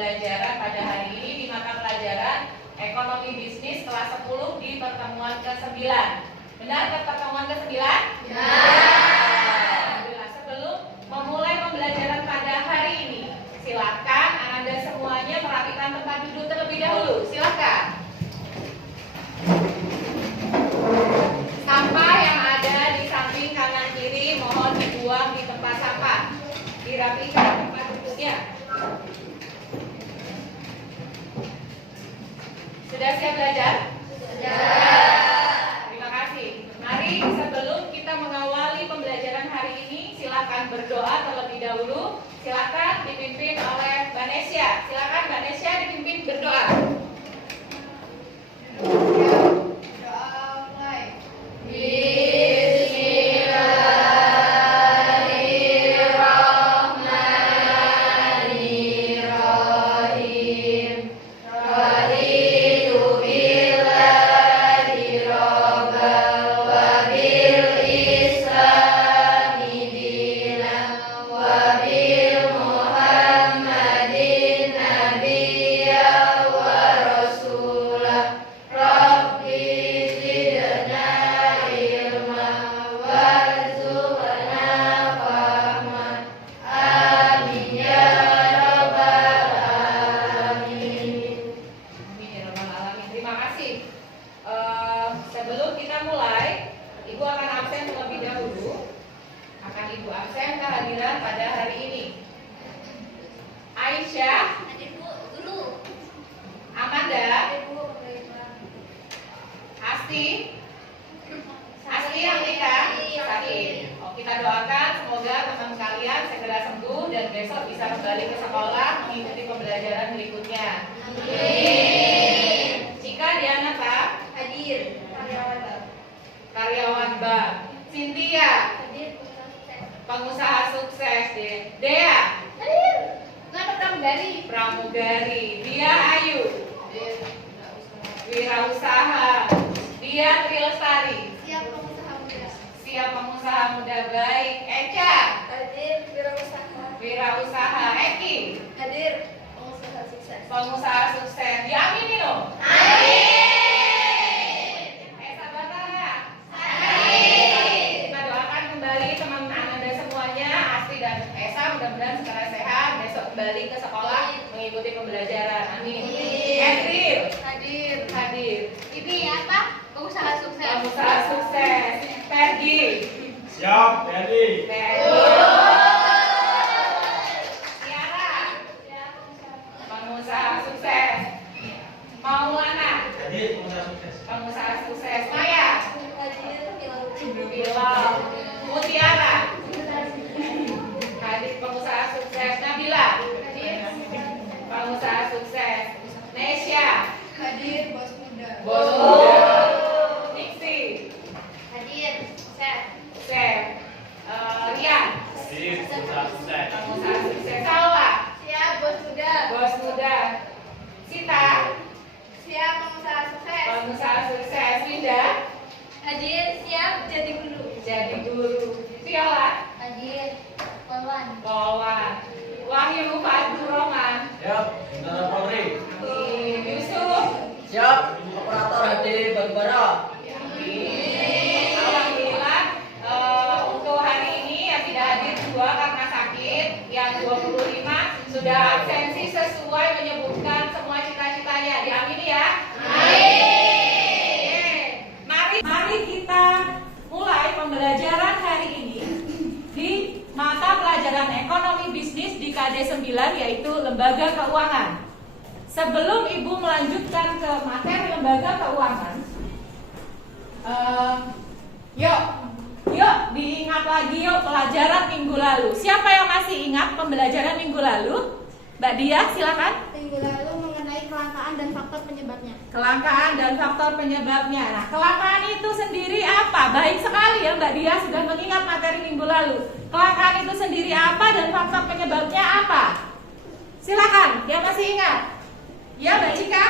pembelajaran pada hari ini di mata pelajaran Ekonomi Bisnis kelas 10 di pertemuan ke-9. Benar ke pertemuan ke-9? Ya. Sebelum memulai pembelajaran pada hari ini, silakan Anda semuanya merapikan tempat duduk terlebih dahulu. Silakan. Sampah yang ada di samping kanan kiri mohon dibuang di tempat sampah. Dirapikan tempat duduknya. Sudah siap belajar? Sudah. Terima kasih. Mari sebelum kita mengawali pembelajaran hari ini, silakan berdoa terlebih dahulu. Silakan dipimpin oleh Mbak Nesya. Silakan Mbak Nesya dipimpin berdoa. Sebelum kita mulai, Ibu akan absen terlebih dahulu. Akan Ibu absen kehadiran pada hari ini. Aisyah, Guru. Amanda, Asti, Antika, sakit. Oh, kita doakan semoga teman kalian segera sembuh dan besok bisa kembali ke sekolah mengikuti pembelajaran berikutnya. Amin. Cika Dianata, Hadir. karyawan bank. Cynthia, Hadir. pengusaha sukses. Dea, Hadir. Pramugari. pramugari. Dia Ayu, wirausaha. Dia Trilestari, Siap pengusaha muda. siap pengusaha muda. Baik. Eca, Hadir. Wirausaha. wirausaha. Eki, Hadir. Pengusaha sukses. pengusaha sukses. Diamini loh. Esa Batara. Kita doakan kembali teman Anda semuanya, Asti dan Esa, mudah-mudahan segera sehat, besok kembali ke sekolah mengikuti pembelajaran. Amin. Edril, hadir. Ini apa? Pengusaha sukses. Pengusaha sukses. Ferdi, Siap, Ferdi. Tiara, pengusaha sukses. Maulana, Jadi pengusaha sukses. pengusaha sukses. Maya, Hadir. Bilal, Mutiara, hadir pengusaha sukses. Nabila, pengusaha sukses. Nesya, Hadir. Bos muda. bos muda. Nixi, Hadir. Chef. Chef. Rian, Jadi pengusaha sukses. pengusaha sukses. Salwa, Siap bos muda. bos muda. Sita, Siap pengusaha sukses. pengusaha sukses. Winda, Hadir. Siap jadi guru. jadi guru. Viola, Hadir. Polwan. Polwan. Wahyu Fadul Roman. Siap, Tentara Polri. Amin. Yusuf. Siap, operator HD Batubara. Amin. Alhamdulillah untuk hari ini yang tidak hadir 2 karena sakit, yang 25 sudah absensi sesuai menyebutkan semua cita-citanya. Diamini ya. Mari kita mulai pembelajaran hari ini di mata pelajaran Ekonomi Bisnis di KD 9, yaitu Lembaga Keuangan. Sebelum Ibu melanjutkan ke materi Lembaga Keuangan, yuk diingat lagi yuk pelajaran minggu lalu. Siapa yang masih ingat pembelajaran minggu lalu? Mbak Dia, silakan. Minggu lalu mengenai kelangkaan dan faktor penyebabnya. Kelangkaan dan faktor penyebabnya. Nah, kelangkaan itu sendiri apa? Baik sekali ya Mbak Dia sudah mengingat materi minggu lalu. Kelangkaan itu sendiri apa dan faktor penyebabnya apa? Silakan, yang masih ingat. Ya Mbak Cika.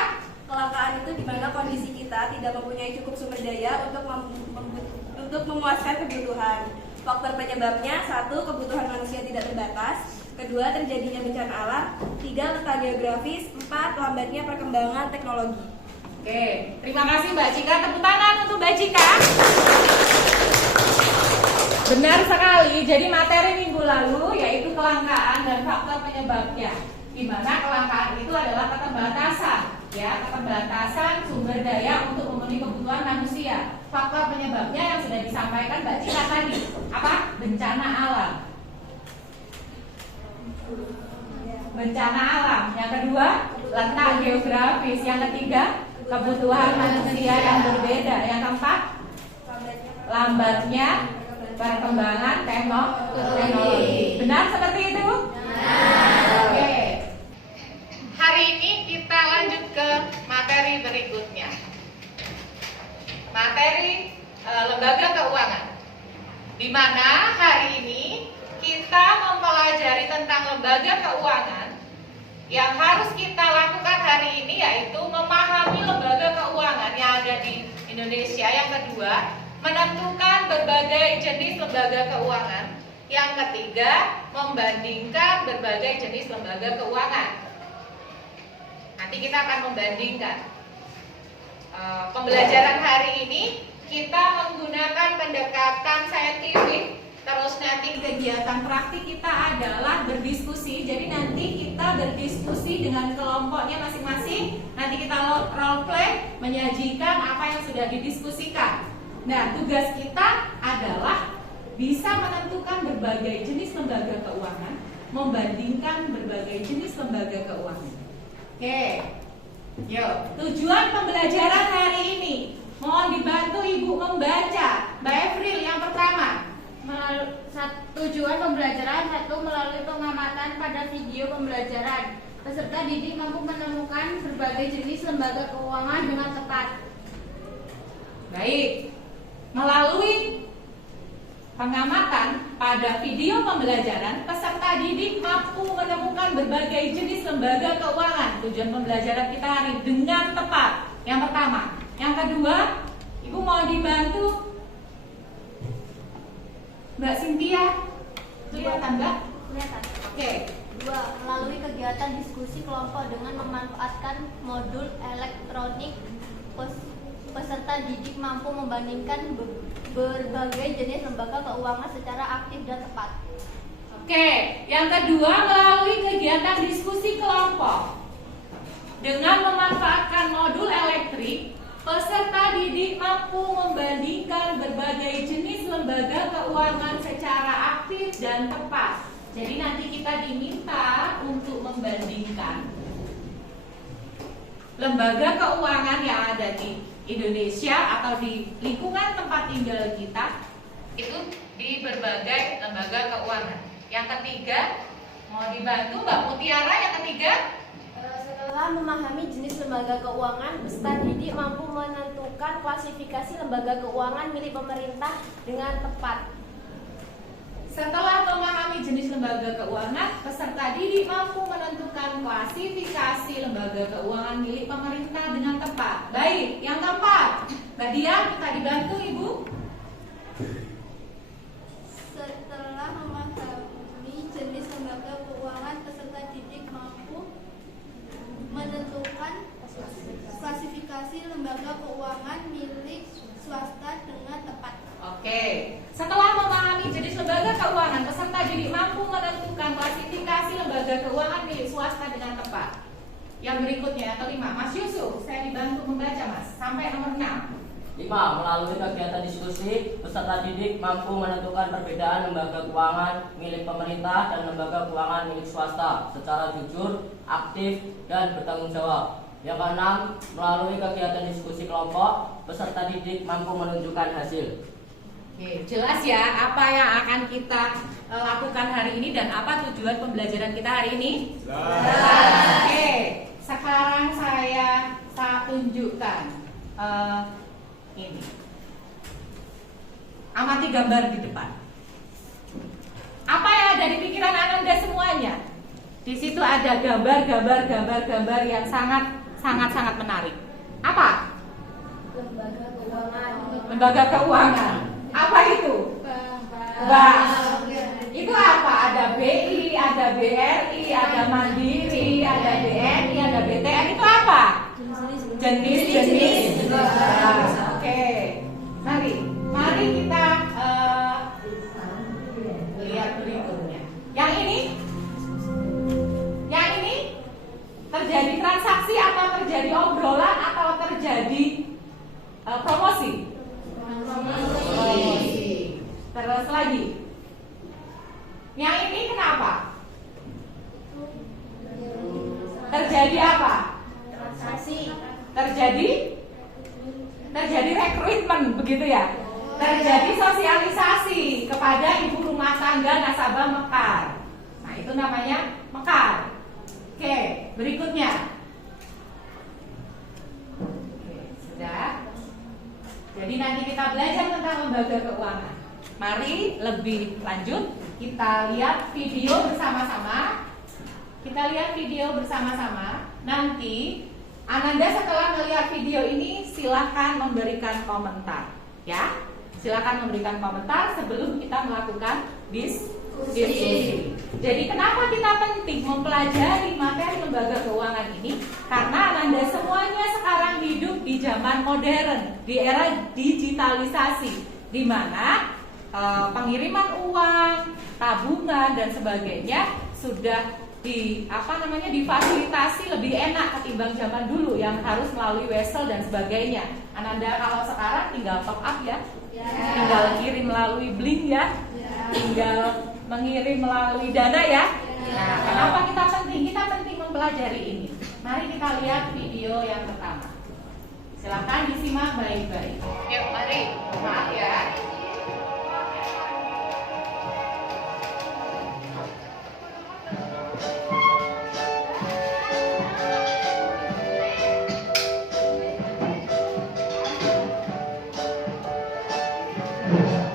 Kelangkaan itu di mana kondisi kita tidak mempunyai cukup sumber daya untuk memuaskan kebutuhan. Faktor penyebabnya: 1. Kebutuhan manusia tidak terbatas. Kedua, terjadinya bencana alam. 3, letak geografis. 4, lambatnya perkembangan teknologi. Oke, terima kasih Mbak Cika. Tepuk tangan untuk Mbak Cika. Benar sekali. Jadi materi minggu lalu yaitu kelangkaan dan faktor penyebabnya. Di mana kelangkaan itu adalah keterbatasan, ya, keterbatasan sumber daya untuk memenuhi kebutuhan manusia. Faktor penyebabnya yang sudah disampaikan Mbak Cika tadi, apa? Bencana alam. Bencana alam. Yang kedua, letak geografis. Yang ketiga, kebutuhan manusia yang berbeda. Yang keempat, lambatnya perkembangan teknologi. Benar seperti itu? Oke. Hari ini kita lanjut ke materi berikutnya. Materi lembaga keuangan. Di mana hari ini kita mempelajari tentang lembaga keuangan. Yang harus kita lakukan hari ini yaitu memahami lembaga keuangan yang ada di Indonesia. Yang kedua, menentukan berbagai jenis lembaga keuangan. Yang ketiga, membandingkan berbagai jenis lembaga keuangan. Nanti kita akan membandingkan. Pembelajaran hari ini kita menggunakan pendekatan saintifik. Terus nanti kegiatan praktik kita adalah berdiskusi. Jadi nanti kita berdiskusi dengan kelompoknya masing-masing. Nanti kita role play, menyajikan apa yang sudah didiskusikan. Nah, tugas kita adalah bisa menentukan berbagai jenis lembaga keuangan, membandingkan berbagai jenis lembaga keuangan. Oke, yuk. Tujuan pembelajaran hari ini, mohon dibantu Ibu membaca. Mbak Evril yang pertama. Tujuan pembelajaran 1, melalui pengamatan pada video pembelajaran, peserta didik mampu menemukan berbagai jenis lembaga keuangan dengan tepat. Baik, melalui pengamatan pada video pembelajaran, peserta didik mampu menemukan berbagai jenis lembaga keuangan. Tujuan pembelajaran kita hari ini dengan tepat. Yang pertama. Yang kedua, Ibu mau dibantu Mbak Cynthia. Kelihatan Mbak? Kelihatan. Oke. 2. Melalui kegiatan diskusi kelompok dengan memanfaatkan modul elektronik, peserta didik mampu membandingkan berbagai jenis lembaga keuangan secara aktif dan tepat. Oke, yang kedua, melalui kegiatan diskusi kelompok dengan memanfaatkan modul elektrik, peserta didik mampu membandingkan berbagai jenis lembaga keuangan secara aktif dan tepat. Jadi nanti kita diminta untuk membandingkan lembaga keuangan yang ada di Indonesia atau di lingkungan tempat tinggal kita itu di berbagai lembaga keuangan. Yang ketiga, mau dibantu Mbak Mutiara yang ketiga? Setelah memahami jenis lembaga keuangan, peserta didik mampu menentukan klasifikasi lembaga keuangan milik pemerintah dengan tepat. Setelah memahami jenis lembaga keuangan, peserta didik mampu menentukan klasifikasi lembaga keuangan milik pemerintah dengan tepat. Baik, yang keempat, Mbak Dian, kita dibantu Ibu. Setelah memahami jenis lembaga keuangan, peserta didik mampu menentukan klasifikasi lembaga keuangan milik swasta dengan tepat. Oke, setelah memahami jenis lembaga keuangan, peserta didik mampu menentukan klasifikasi lembaga keuangan milik swasta dengan tepat. Yang berikutnya, yang kelima, Mas Yusuf, saya dibantu membaca Mas, sampai nomor 6. 5. Melalui kegiatan diskusi, peserta didik mampu menentukan perbedaan lembaga keuangan milik pemerintah dan lembaga keuangan milik swasta secara jujur, aktif, dan bertanggung jawab. Yang keenam, melalui kegiatan diskusi kelompok, peserta didik mampu menunjukkan hasil. Oke, jelas ya apa yang akan kita lakukan hari ini dan apa tujuan pembelajaran kita hari ini? Jelas. Oke, sekarang saya tunjukkan ini. Amati gambar di depan. Apa yang ada di pikiran Anda semuanya? Di situ ada gambar yang sangat menarik. Apa? Lembaga keuangan. Lembaga keuangan. Apa itu? Bank. Itu apa? Ada BI, ada BRI, Terus lagi. Yang ini kenapa? Terjadi apa? Transaksi. Terjadi rekrutmen, begitu ya? Terjadi sosialisasi kepada ibu rumah tangga nasabah mekar. Nah, itu namanya mekar. Oke, berikutnya. Oke, sudah. Jadi nanti kita belajar tentang lembaga keuangan. Mari lebih lanjut kita lihat video bersama-sama. Nanti Ananda setelah melihat video ini silahkan memberikan komentar, ya. Silakan memberikan komentar sebelum kita melakukan diskusi. Jadi kenapa kita penting mempelajari materi lembaga keuangan ini? Karena Ananda semuanya sekarang hidup di zaman modern, di era digitalisasi, di mana pengiriman uang, tabungan dan sebagainya sudah difasilitasi lebih enak ketimbang zaman dulu yang harus melalui wesel dan sebagainya. Ananda kalau sekarang tinggal top up ya. Tinggal kirim melalui Blink ya, tinggal mengirim melalui Dana ya. Nah, kenapa kita penting mempelajari ini? Mari kita lihat video yang pertama. Silakan disimak baik-baik. Yuk, mari. Maaf ya.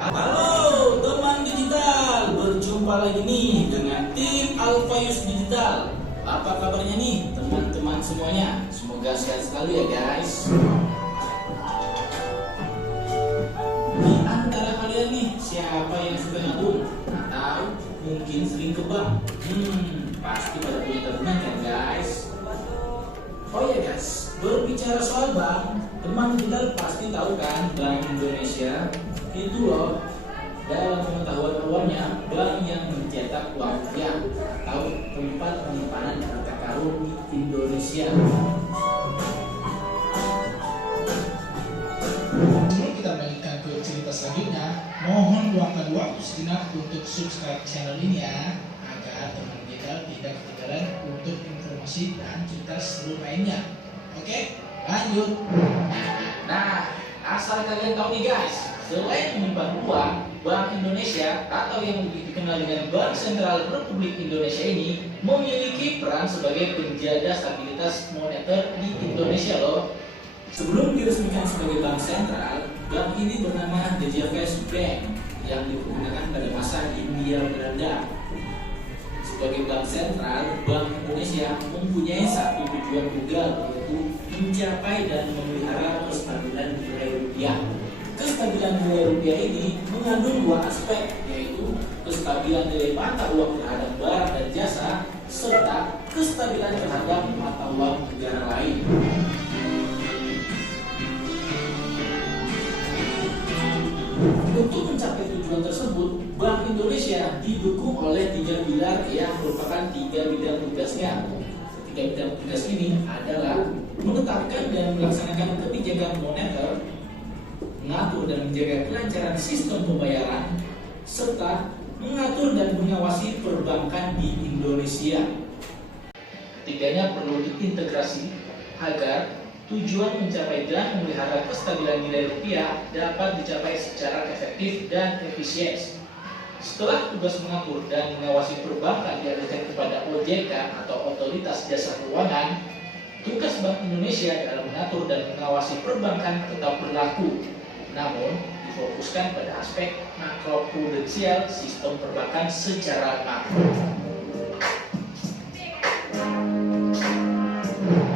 Halo teman digital, berjumpa lagi nih dengan tim Alfayus Digital. Apa kabarnya nih teman-teman semuanya? Semoga sehat selalu ya guys. Di antara kalian nih, siapa yang suka nabung? Atau mungkin sering ke bank? Pasti pada punya tabungan kan guys? Oh ya guys, berbicara soal bank, teman digital pasti tahu kan Bank Indonesia itu loh, dalam pengetahuan awalnya bank yang mencetak uang rupiah atau tempat penyimpanan harta karun di Indonesia. Sebelum kita melanjutkan ke cerita selanjutnya, mohon luangkan waktu sejenak untuk subscribe channel ini ya, agar teman kita tidak ketinggalan untuk informasi dan cerita seru lainnya. Oke, lanjut. Nah, asal kalian tahu nih guys, selain menyimpan uang, Bank Indonesia atau yang lebih dikenal dengan Bank Sentral Republik Indonesia ini memiliki peran sebagai penjaga stabilitas moneter di Indonesia loh. Sebelum diresmikan sebagai bank sentral, bank ini bernama The Javas Bank yang digunakan pada masa Hindia Belanda. Sebagai bank sentral, Bank Indonesia mempunyai satu tujuan juga, yaitu mencapai dan memelihara kestabilan nilai rupiah. Kestabilan nilai rupiah ini mengandung dua aspek, yaitu kestabilan nilai mata uang terhadap barang dan jasa, serta kestabilan terhadap mata uang negara lain. Untuk mencapai tujuan tersebut, Bank Indonesia didukung oleh 3 pilar yang merupakan 3 bidang tugasnya. 3 bidang tugas ini adalah menetapkan dan melaksanakan kebijakan moneter, mengatur dan menjaga kelancaran sistem pembayaran, serta mengatur dan mengawasi perbankan di Indonesia. Ketiganya perlu diintegrasi agar tujuan mencapai dan memelihara kestabilan nilai rupiah dapat dicapai secara efektif dan efisien. Setelah tugas mengatur dan mengawasi perbankan dialihkan kepada OJK atau Otoritas Jasa Keuangan, tugas Bank Indonesia dalam mengatur dan mengawasi perbankan tetap berlaku, namun difokuskan pada aspek makroprudensial sistem perbankan secara makro.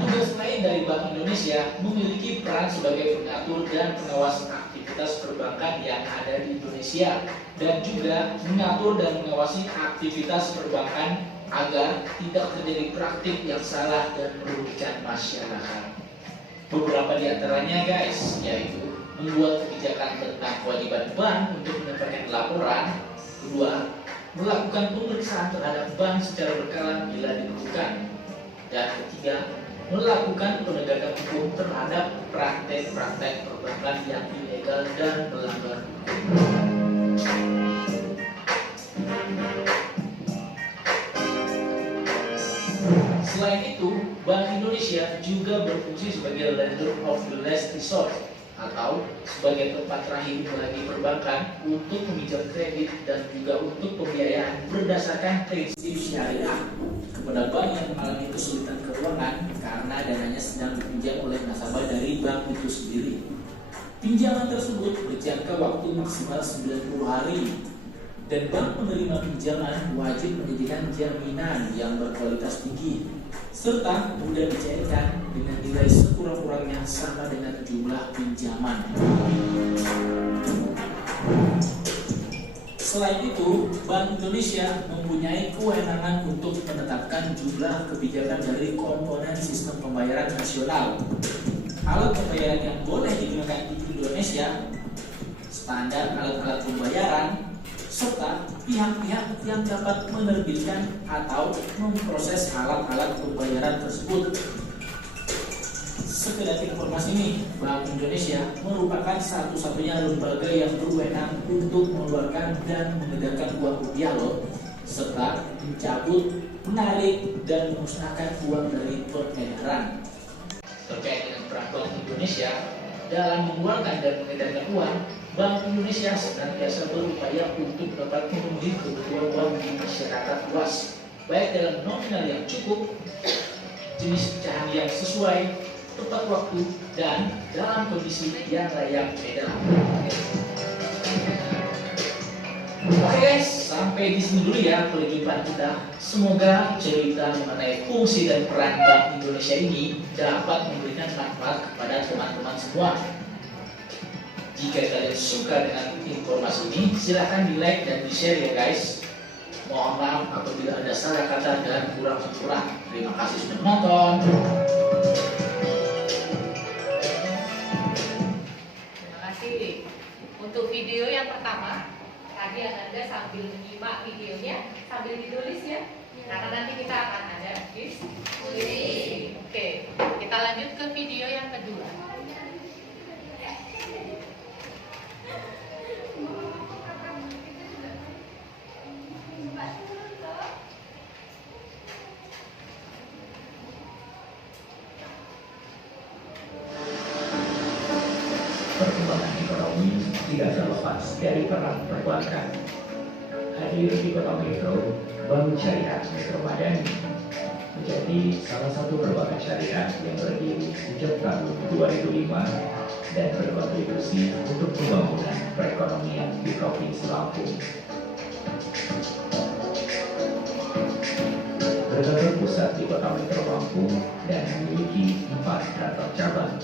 Tugas lain dari Bank Indonesia memiliki peran sebagai pengatur dan pengawas aktivitas perbankan yang ada di Indonesia, dan juga mengatur dan mengawasi aktivitas perbankan agar tidak terjadi praktik yang salah dan merugikan masyarakat. Beberapa di antaranya guys, yaitu membuat kebijakan tentang kewajiban bank untuk menyampaikan laporan. Kedua, melakukan pemeriksaan terhadap bank secara berkala bila diperlukan. Dan ketiga, melakukan penegakan hukum terhadap praktek-praktek perbankan yang ilegal dan melanggar hukum. Selain itu, Bank Indonesia juga berfungsi sebagai lender of the last resort atau sebagai tempat terakhir bagi perbankan untuk meminjam kredit dan juga untuk pembiayaan berdasarkan prinsip syariah kepada bank yang mengalami kesulitan keuangan karena dananya sedang dipinjam oleh nasabah dari bank itu sendiri. Pinjaman tersebut berjangka waktu maksimal 90 hari dan bank penerima pinjaman wajib menyediakan jaminan yang berkualitas tinggi serta mudah dicairkan dengan nilai sekurang-kurangnya sama dengan jumlah pinjaman. Selain itu, Bank Indonesia mempunyai kewenangan untuk menetapkan jumlah kebijakan dari komponen sistem pembayaran nasional. Alat pembayaran yang boleh digunakan di Indonesia, standar alat-alat pembayaran, serta pihak-pihak yang dapat menerbitkan atau memproses alat-alat pembayaran tersebut. Sekedar informasi nih, Bank Indonesia merupakan satu-satunya lembaga yang berwenang untuk mengeluarkan dan mengedarkan uang rupiah loh, serta mencabut, menarik, dan memusnahkan uang dari peredaran. Terkait dengan peran Bank Indonesia dalam mengeluarkan dan mengedarkan uang, Bank Indonesia senantiasa berupaya untuk dapat memenuhi kebutuhan uang di masyarakat luas, baik dalam nominal yang cukup, jenis pecahan yang sesuai, tepat waktu, dan dalam kondisi yang layak edar. Oke guys, sampai di sini dulu ya perjumpaan kita. Semoga cerita mengenai fungsi dan peran Bank Indonesia ini dapat memberikan manfaat kepada teman-teman semua. Jika kalian suka dengan informasi ini, silahkan di like dan di share ya guys. Mohon maaf apabila ada salah kata dan kurang-kurang. Terima kasih sudah menonton. Terima kasih. Untuk video yang pertama, tadi Anda sambil menyimak videonya, sambil ditulis ya. Karena nanti kita akan ada diskusi. Oke, kita lanjut ke video yang kedua. Perkembangan ekonomi tidak terlepas dari peran perbankan. Hadir di Kota Metro, Bank Syariah Metro Madani menjadi salah satu perbankan syariah yang berdiri sejak tahun 2005 dan berkontribusi untuk pembangunan perekonomian di Provinsi Lampung. Berbagai pusat di Kota Metro Lampung dan memiliki 4 kantor cabang.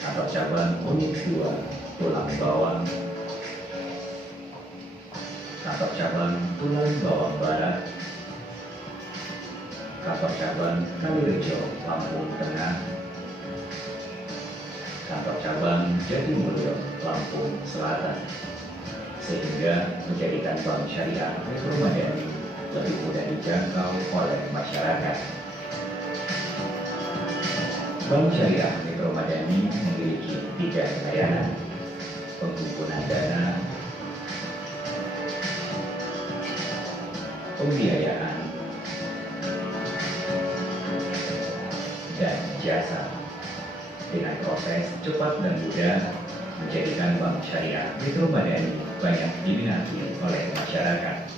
Kantor cabang Unit 2 Tulang Bawang, kantor cabang Tulang Bawang Barat, kantor cabang Kalirejo Lampung Tengah, kantor cabang Jatimulyo Lampung Selatan, sehingga menjadikan Bank Syariah Metro Madani lebih mudah dijangkau oleh masyarakat. Bank Syariah Metro Madani memiliki 3 layanan: penghimpunan dana, pembiayaan, dan jasa. Dengan proses cepat dan mudah, menjadikan Bank Syariah Metro Madani banyak diminati oleh masyarakat.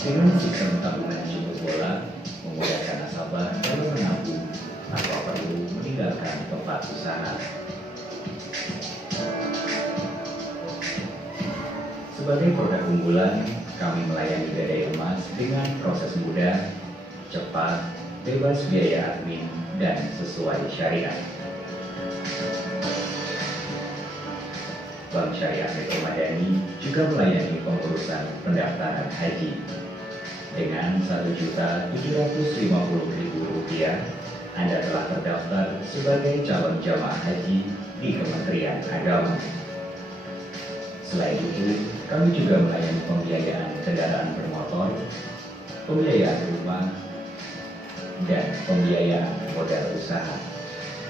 Dengan sistem tabungan jemput bola, memudahkan nasabah dalam menabung tanpa perlu meninggalkan tempat usaha. Sebagai produk unggulan, kami melayani gadai emas dengan proses mudah, cepat, bebas biaya admin, dan sesuai syariah. Bank Syariah Metro Madani juga melayani pengurusan pendaftaran haji. Dengan Rp1.750.000, Anda telah terdaftar sebagai calon jamaah haji di Kementerian Agama. Selain itu, kami juga melayani pembiayaan kendaraan bermotor, pembiayaan rumah, dan pembiayaan modal usaha,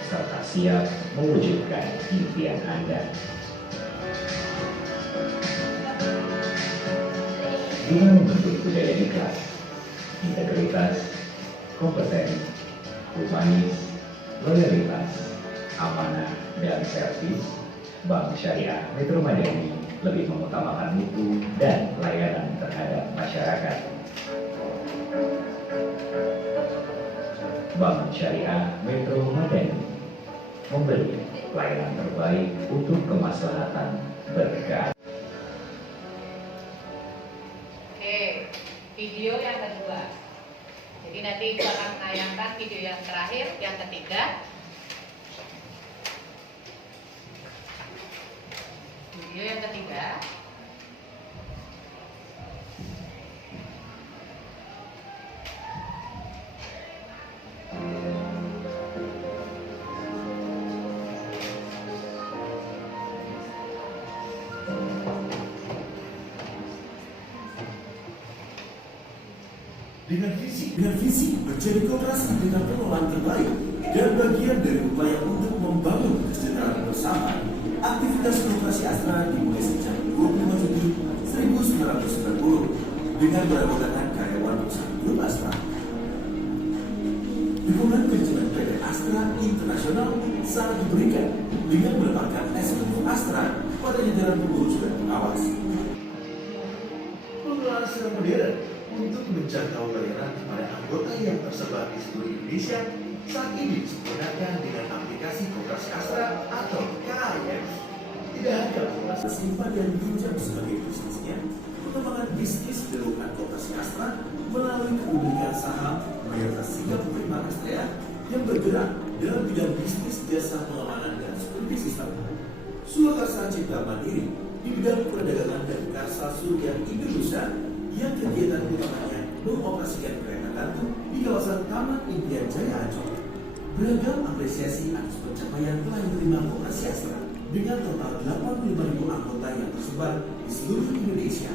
serta siap mewujudkan impian Anda. Dengan membentuk budaya menjadi kelas. Integritas, kompeten, humanis, loyalitas, amanah, dan servis, Bank Syariah Metro Madani lebih mengutamakan mutu dan layanan terhadap masyarakat. Bank Syariah Metro Madani memberi layanan terbaik untuk kemaslahatan berkeadilan. Oke, video yang kedua. Jadi nanti Ibu akan menayangkan video yang terakhir, yang ketiga. Video yang ketiga. Dengan visi menjadi koperasi dengan pengelolaan terbaik dan bagian dari upaya untuk membangun kesejahteraan bersama. Aktivitas Koperasi Astra dimulai sejak 25 Juni 1990 dengan beranggotakan karyawan perusahaan Grup Astra. Dukungan manajemen PT Astra Internasional sangat diberikan dengan menempatkan eksekutif Astra pada jajaran pengurus dan pengawas. Pengelolaan secara modern untuk menjangkau layanan kepada anggota yang tersebar di seluruh Indonesia saat ini disempurnakan dengan aplikasi Koperasi Astra atau KAIS. Tidak hanya pengelolaan simpan dan pinjam sebagai bisnisnya, pengembangan bisnis dilakukan Koperasi Astra melalui kepemilikan saham mayoritas Singapura Malaysia yang bergerak dalam bidang bisnis jasa pengamanan dan security system. Surakarsa Cipta Mandiri di bidang perdagangan dan Karsa Surya Indonesia yang kegiatan utamanya mengoperasikan kereta gantung di kawasan Taman Impian Jaya Ancol. Beragam apresiasi atas pencapaian telah diterima Koperasi Astra dengan total 85.000 anggota yang tersebar di seluruh Indonesia.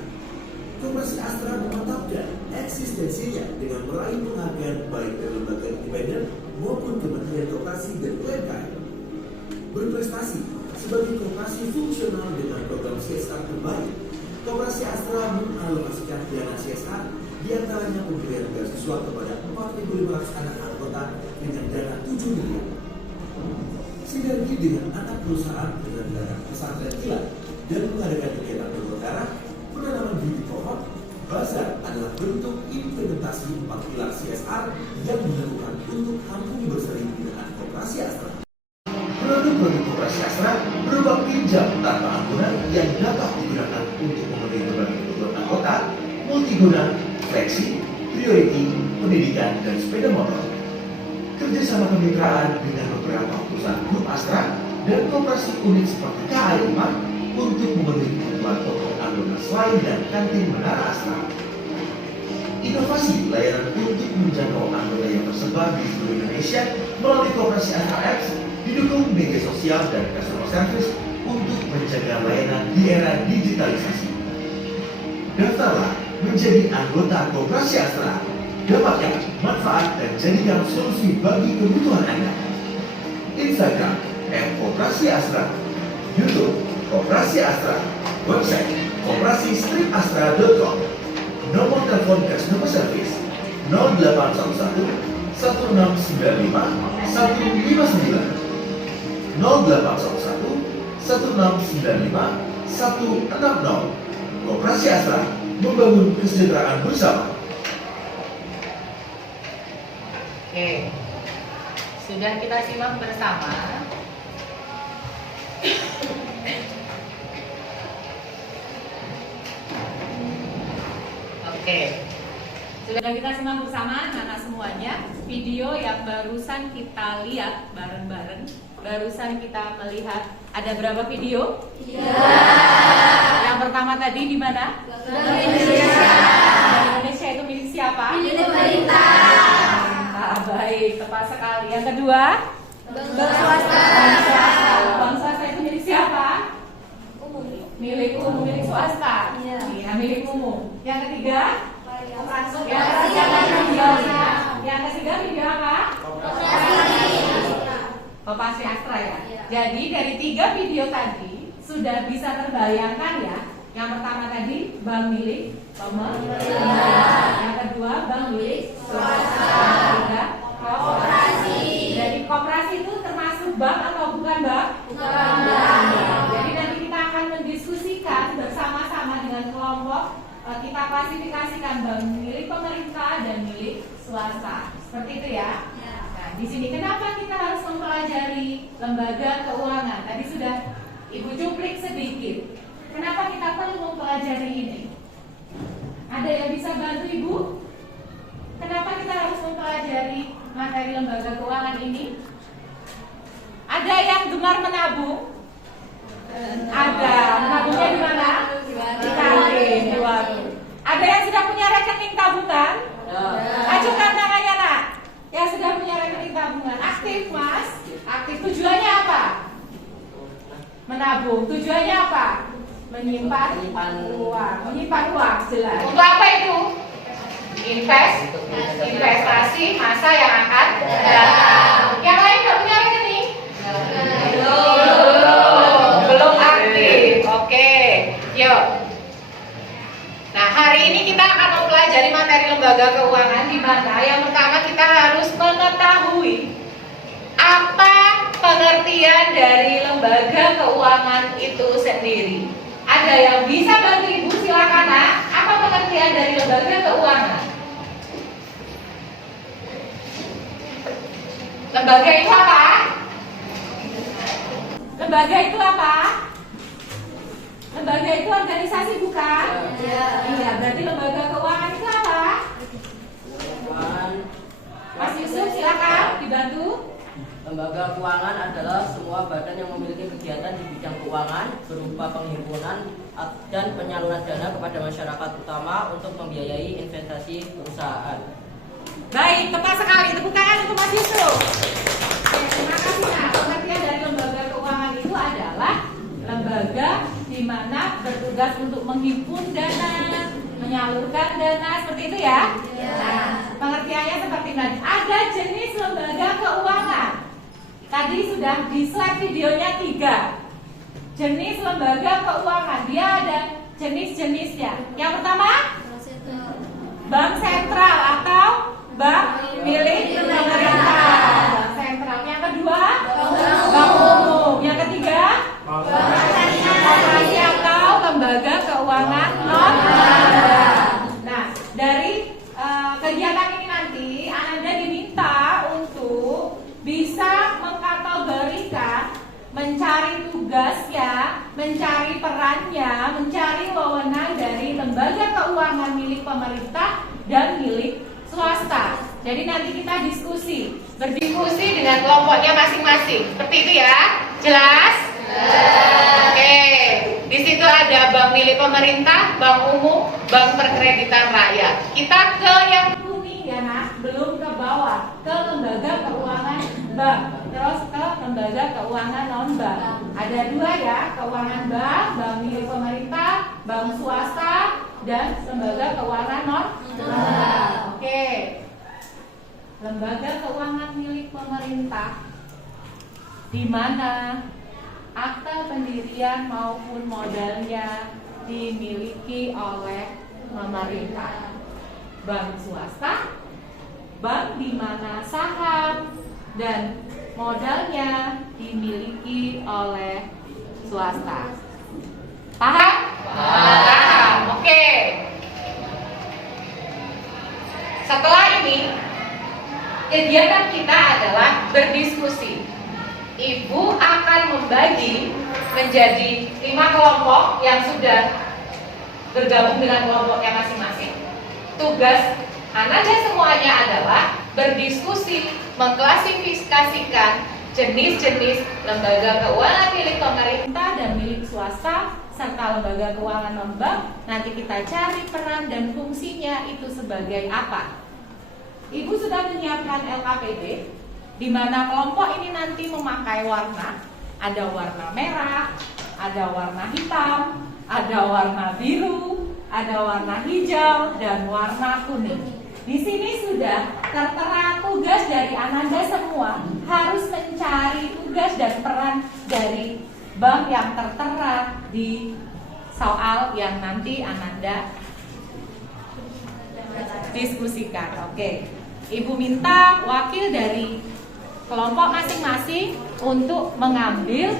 Koperasi Astra memantapkan eksistensinya dengan meraih penghargaan baik dari lembaga independen maupun Kementerian Koperasi dan UMKM. Berprestasi sebagai koperasi fungsional dengan program CSR terbaik, Koperasi Astra mengalokasikan dana CSR diantaranya pemberian beasiswa kepada 4.500 anak anggota dengan dana 7 miliar. Sinergi dengan anak perusahaan penyelenggaraan pesantren kilat dan mengadakan kegiatan donor darah, penanaman bibit pohon, bazar adalah bentuk implementasi 4 pilar CSR yang dilakukan untuk kampung berseri dengan Koperasi Astra. Produk-produk Koperasi Astra berupa pinjam tanpa ampunan yang dapat digunakan untuk memenuhi berbagai kebutuhan anggota, multiguna, fleksi, priority, pendidikan, dan sepeda motor. Kerjasama kemitraan dengan beberapa perusahaan Grup Astra dan koperasi unit seperti KAI5 untuk memenuhi kebutuhan pokok anggota selain dan kantin Menara Astra. Inovasi layanan untuk menjangkau anggota yang tersebar di seluruh Indonesia melalui Koperasi Astra Apps didukung media sosial dan customer service untuk menjaga layanan di era digitalisasi. Daftarlah menjadi anggota Koperasi Astra. Dapatkan manfaat dan jadikan solusi bagi kebutuhan Anda. Instagram @Koperasi Astra, YouTube Koperasi Astra, website koperasi-astra.com, nomor telepon customer service 0811 1695 159 0811 1695 160. Koperasi Astra membangun kesejahteraan bersama. Oke, sudah kita simak bersama. Oke, sudah kita simak bersama anak semuanya video yang barusan kita lihat bareng-bareng. Barusan kita melihat ada berapa video? Yang pertama tadi di mana? Indonesia itu milik siapa? Milik pemerintah. Baik, tepat sekali. Yang kedua? Bank swasta. Bank swasta itu milik siapa? Umum. Milik umum, milik swasta. Iya. Iya, milik umum. Yang ketiga? Yang ketiga video apa? Koperasi Astra ya. Iya. Jadi dari 3 video tadi sudah bisa terbayangkan ya Yang pertama tadi bank milik pemerintah. Yang kedua bank milik swasta. Ketiga koperasi. Jadi koperasi itu termasuk bank atau bukan bank? Bukan. Jadi nanti kita akan mendiskusikan bersama-sama dengan kelompok. Kita klasifikasikan bank milik pemerintah dan milik swasta. Seperti itu ya. Nah, di sini kenapa kita harus mempelajari lembaga keuangan? Tadi sudah Ibu cuplik sedikit. Kenapa kita perlu mempelajari ini? Ada yang bisa bantu Ibu? Kenapa kita harus mempelajari materi lembaga keuangan ini? Ada yang gemar menabung? Ada. Menabungnya di mana? Di kantin, di warung. Ada yang sudah punya rekening tabungan? Ajukan tangannya nak. Yang sudah punya rekening tabungan. Aktif Mas? Aktif. Tujuannya apa? Menabung. Tujuannya apa? Menyimpan uang. Menyimpan uang, jelas. Untuk apa itu? Investasi masa yang akan datang. Yang lain nggak punya rekening? Belum aktif. Oke, yuk. Nah, hari ini kita akan mempelajari materi lembaga keuangan, di mana yang pertama kita harus mengetahui apa pengertian dari lembaga keuangan itu sendiri. Ada yang bisa bantu Ibu? Silakan nak. Apa pengertian dari lembaga keuangan? Lembaga itu apa? Lembaga itu apa? Lembaga itu organisasi bukan? Iya, berarti lembaga keuangan itu apa? Mas Yusuf silakan dibantu. Lembaga keuangan adalah semua badan yang memiliki kegiatan di bidang keuangan berupa penghimpunan dan penyaluran dana kepada masyarakat, utama untuk membiayai investasi perusahaan. Baik, tepat sekali. Tepuk tangan untuk Mas Yusuf. Terima kasih. Nah, pengertian dari lembaga keuangan itu adalah lembaga di mana bertugas untuk menghimpun dana, menyalurkan dana, seperti itu ya. Nah, pengertiannya seperti ini. Ada jenis lembaga keuangan. Tadi sudah di slide videonya 3 jenis lembaga keuangan. Dia ada jenis-jenisnya. Yang pertama, bank sentral atau bank milik pemerintah. Bank sentral. Yang kedua, bank umum. Yang ketiga, koperasi atau lembaga keuangan non-bank. Nah, dari kegiatan ini nanti Anda diminta untuk bisa mengkategorikan, mencari tugasnya, mencari perannya, mencari wewenang dari lembaga keuangan milik pemerintah dan milik swasta. Jadi nanti kita berdiskusi dengan kelompoknya masing-masing. Seperti itu ya, jelas? Oke, di situ ada bank milik pemerintah, bank umum, bank perkreditan rakyat. Kita ke yang kuning ya nak, belum ke bawah, ke lembaga keuangan bank, terus ke lembaga keuangan non-bank. Ada 2 ya, keuangan bank, bank milik pemerintah, bank swasta, dan lembaga keuangan non-bank. Oke, lembaga keuangan milik pemerintah, di mana akta pendirian maupun modalnya dimiliki oleh pemerintah. Bank swasta, bank di mana saham dan modalnya dimiliki oleh swasta. Paham? Paham. Oke. Setelah ini, kegiatan kita adalah berdiskusi. Ibu akan membagi menjadi 5 kelompok yang sudah bergabung dengan kelompoknya masing-masing. Tugas Anda semuanya adalah berdiskusi, mengklasifikasikan jenis-jenis lembaga keuangan milik pemerintah dan milik swasta serta lembaga keuangan non-bank. Nanti kita cari peran dan fungsinya itu sebagai apa. Ibu sudah menyiapkan LKPD, di mana kelompok ini nanti memakai warna. Ada warna merah, ada warna hitam, ada warna biru, ada warna hijau, dan warna kuning. Di sini sudah tertera tugas dari Ananda semua, harus mencari tugas dan peran dari bank yang tertera di soal yang nanti Ananda diskusikan. Oke, Ibu minta wakil dari kelompok masing-masing untuk mengambil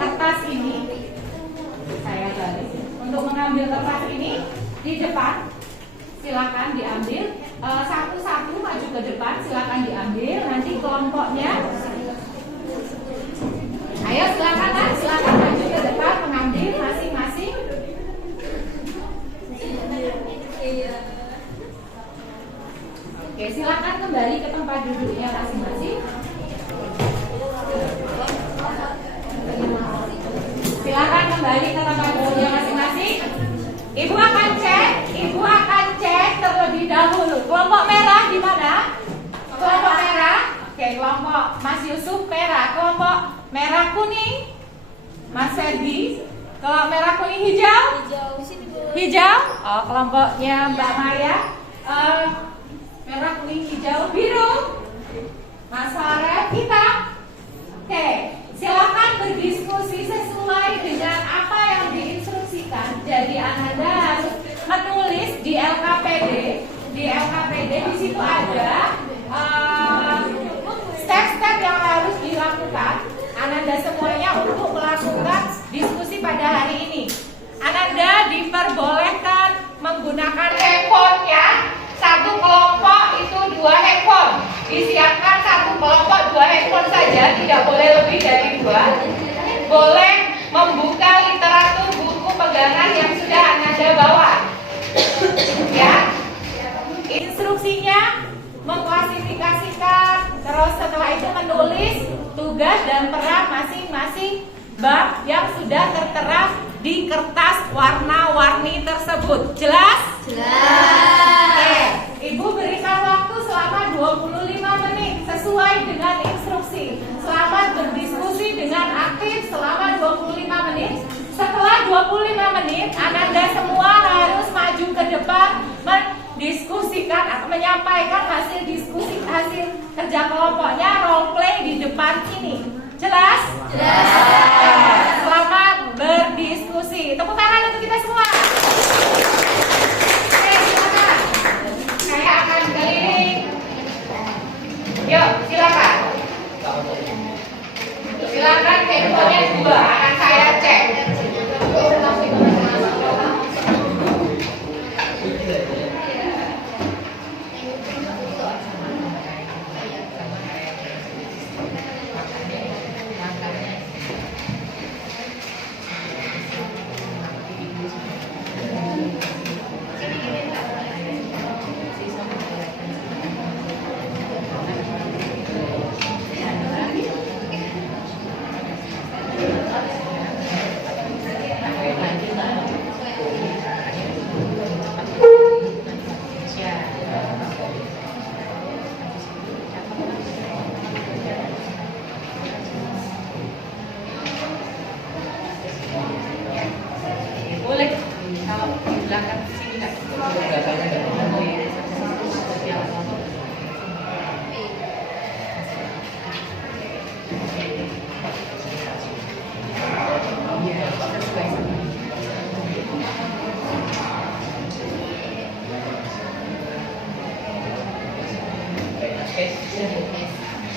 kertas ini. Saya balik. Untuk mengambil kertas ini di depan, silakan diambil. Satu-satu maju ke depan, silakan diambil. Nanti kelompoknya, ayo silakan maju ke depan mengambil masing-masing. Oke, silakan kembali ke tempat duduknya masing-masing. Silakan kembali ke tempat duduknya masing-masing. Ibu akan cek terlebih dahulu. Kelompok merah di mana? Kelompok merah. Oke, kelompok Mas Yusuf merah. Kelompok merah kuning Mas Ferdi. Kalau merah kuning hijau? Hijau. Oh, kelompoknya Mbak Maya. Merah kuning hijau biru Mas Farel hitam. Oke, silakan berdiskusi sesuai dengan apa yang diinstruksikan. Jadi Ananda harus menulis di LKPD. Di LKPD di situ ada step-step yang harus dilakukan Ananda semuanya untuk melakukan diskusi pada hari ini. Ananda diperbolehkan menggunakan handphone-nya. Satu kelompok itu 2 handphone. Disiapkan satu kelompok 2 handphone saja, tidak boleh lebih dari 2. Boleh membuka literatur buku pegangan yang sudah Ananda bawa. Ya. Instruksinya mengklasifikasikan, terus setelah itu menulis tugas dan peran masing-masing bab yang sudah tertera di kertas warna-warni tersebut. Jelas? Jelas. Oke, Ibu berikan waktu selama 25 menit sesuai dengan instruksi. Selamat berdiskusi dengan aktif selama 25 menit. Setelah 25 menit, Ananda semua harus maju ke depan mendiskusikan atau menyampaikan hasil diskusi, hasil kerja kelompoknya, role play di depan ini. Jelas? Jelas. Selamat berdiskusi. Tepuk tangan untuk kita semua. Oke, silakan. Saya akan keliling. Yuk, silakan. Silakan handphonenya 2, akan saya cek.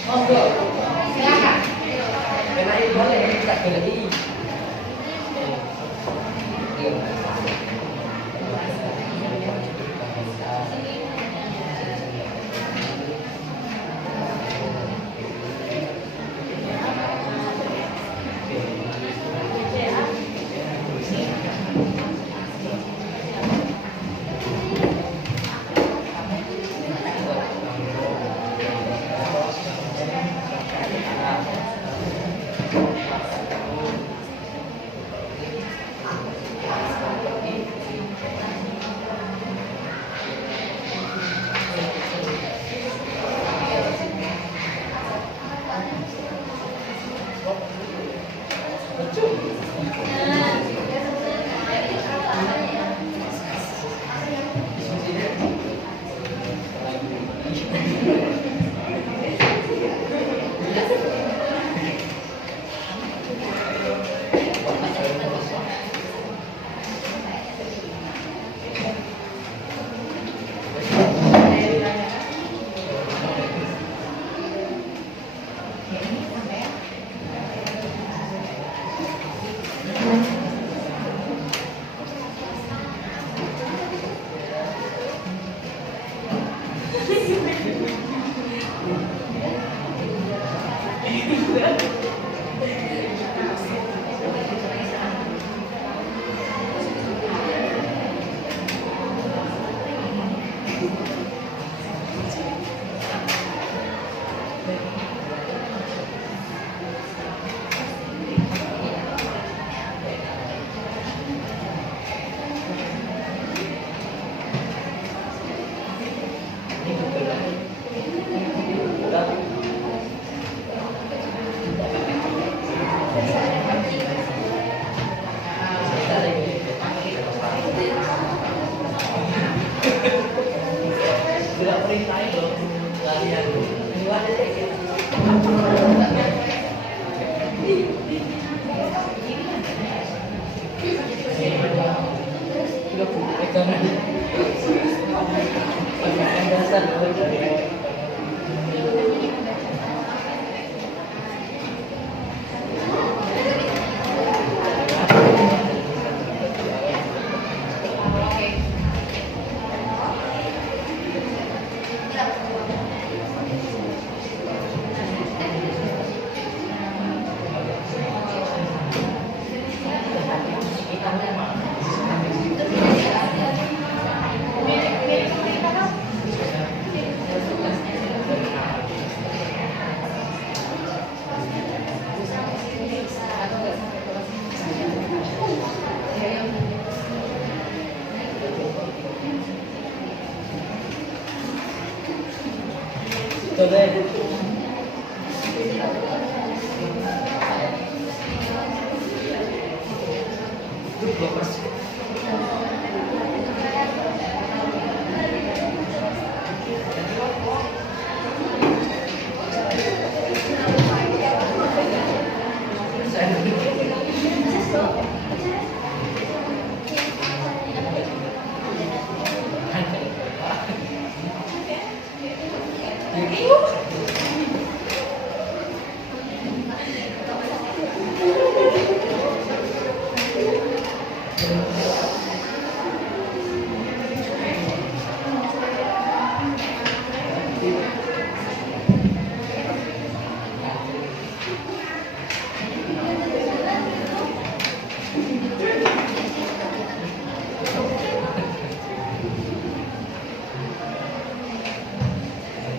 Monggo, silakan. Kenai boleh tidak beli.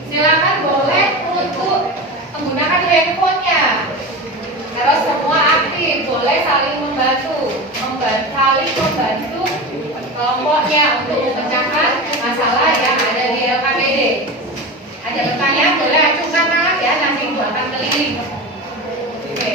Silakan boleh untuk menggunakan handphonenya. Terus semua aktif, boleh saling membantu kelompoknya untuk memecahkan masalah yang ada di LKPD. Ada pertanyaan boleh acungkan tangan ya, nanti buatan keliling. Oke.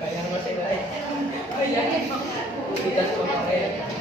Kayak masih baik. Oh iya. Kita semua kayak.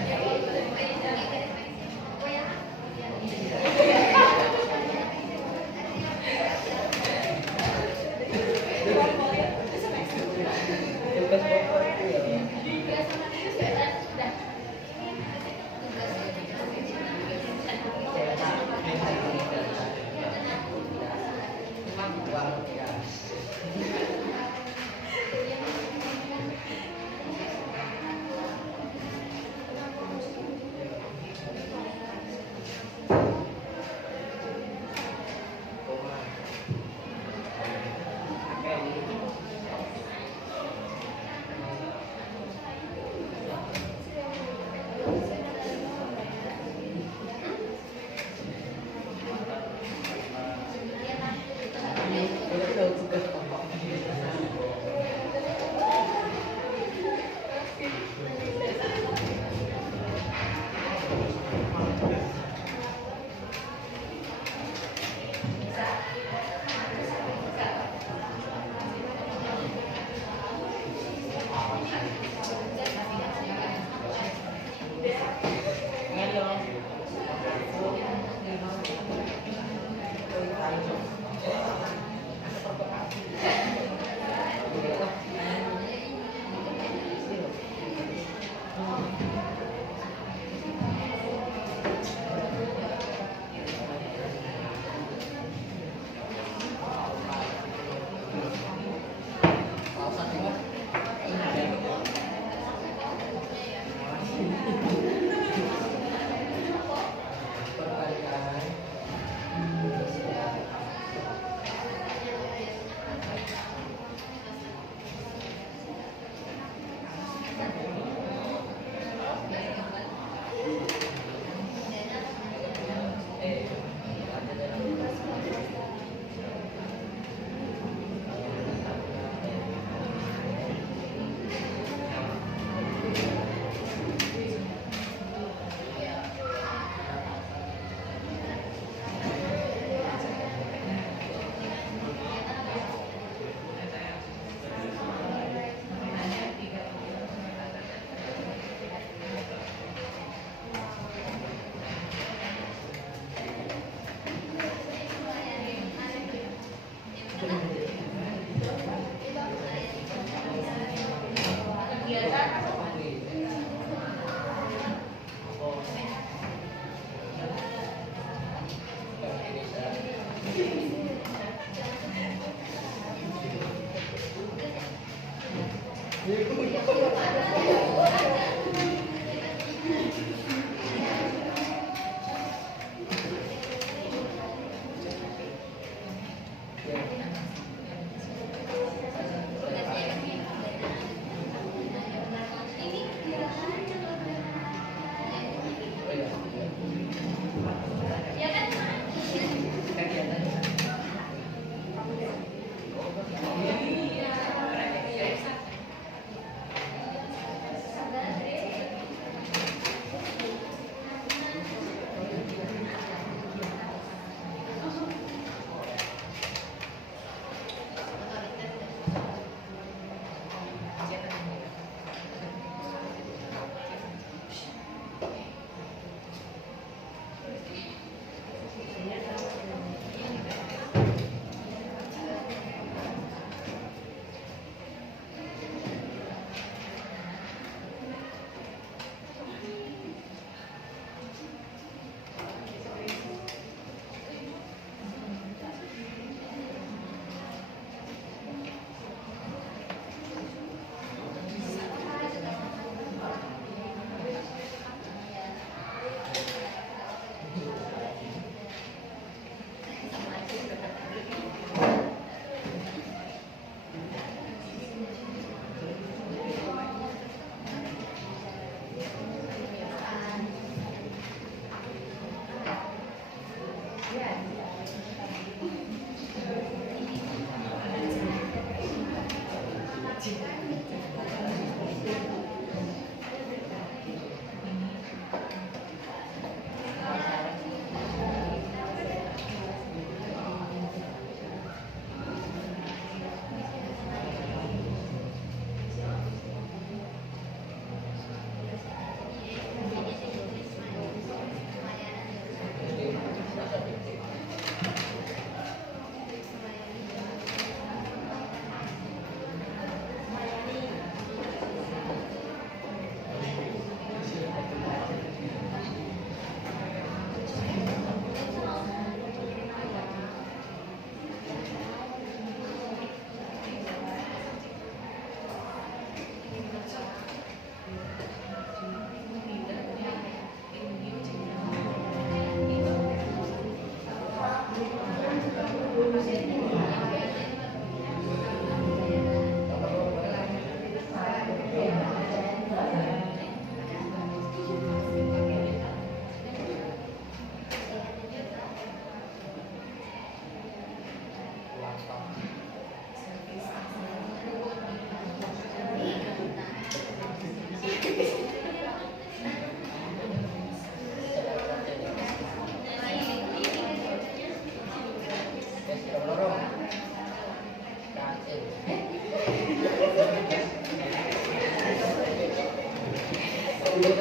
Sudah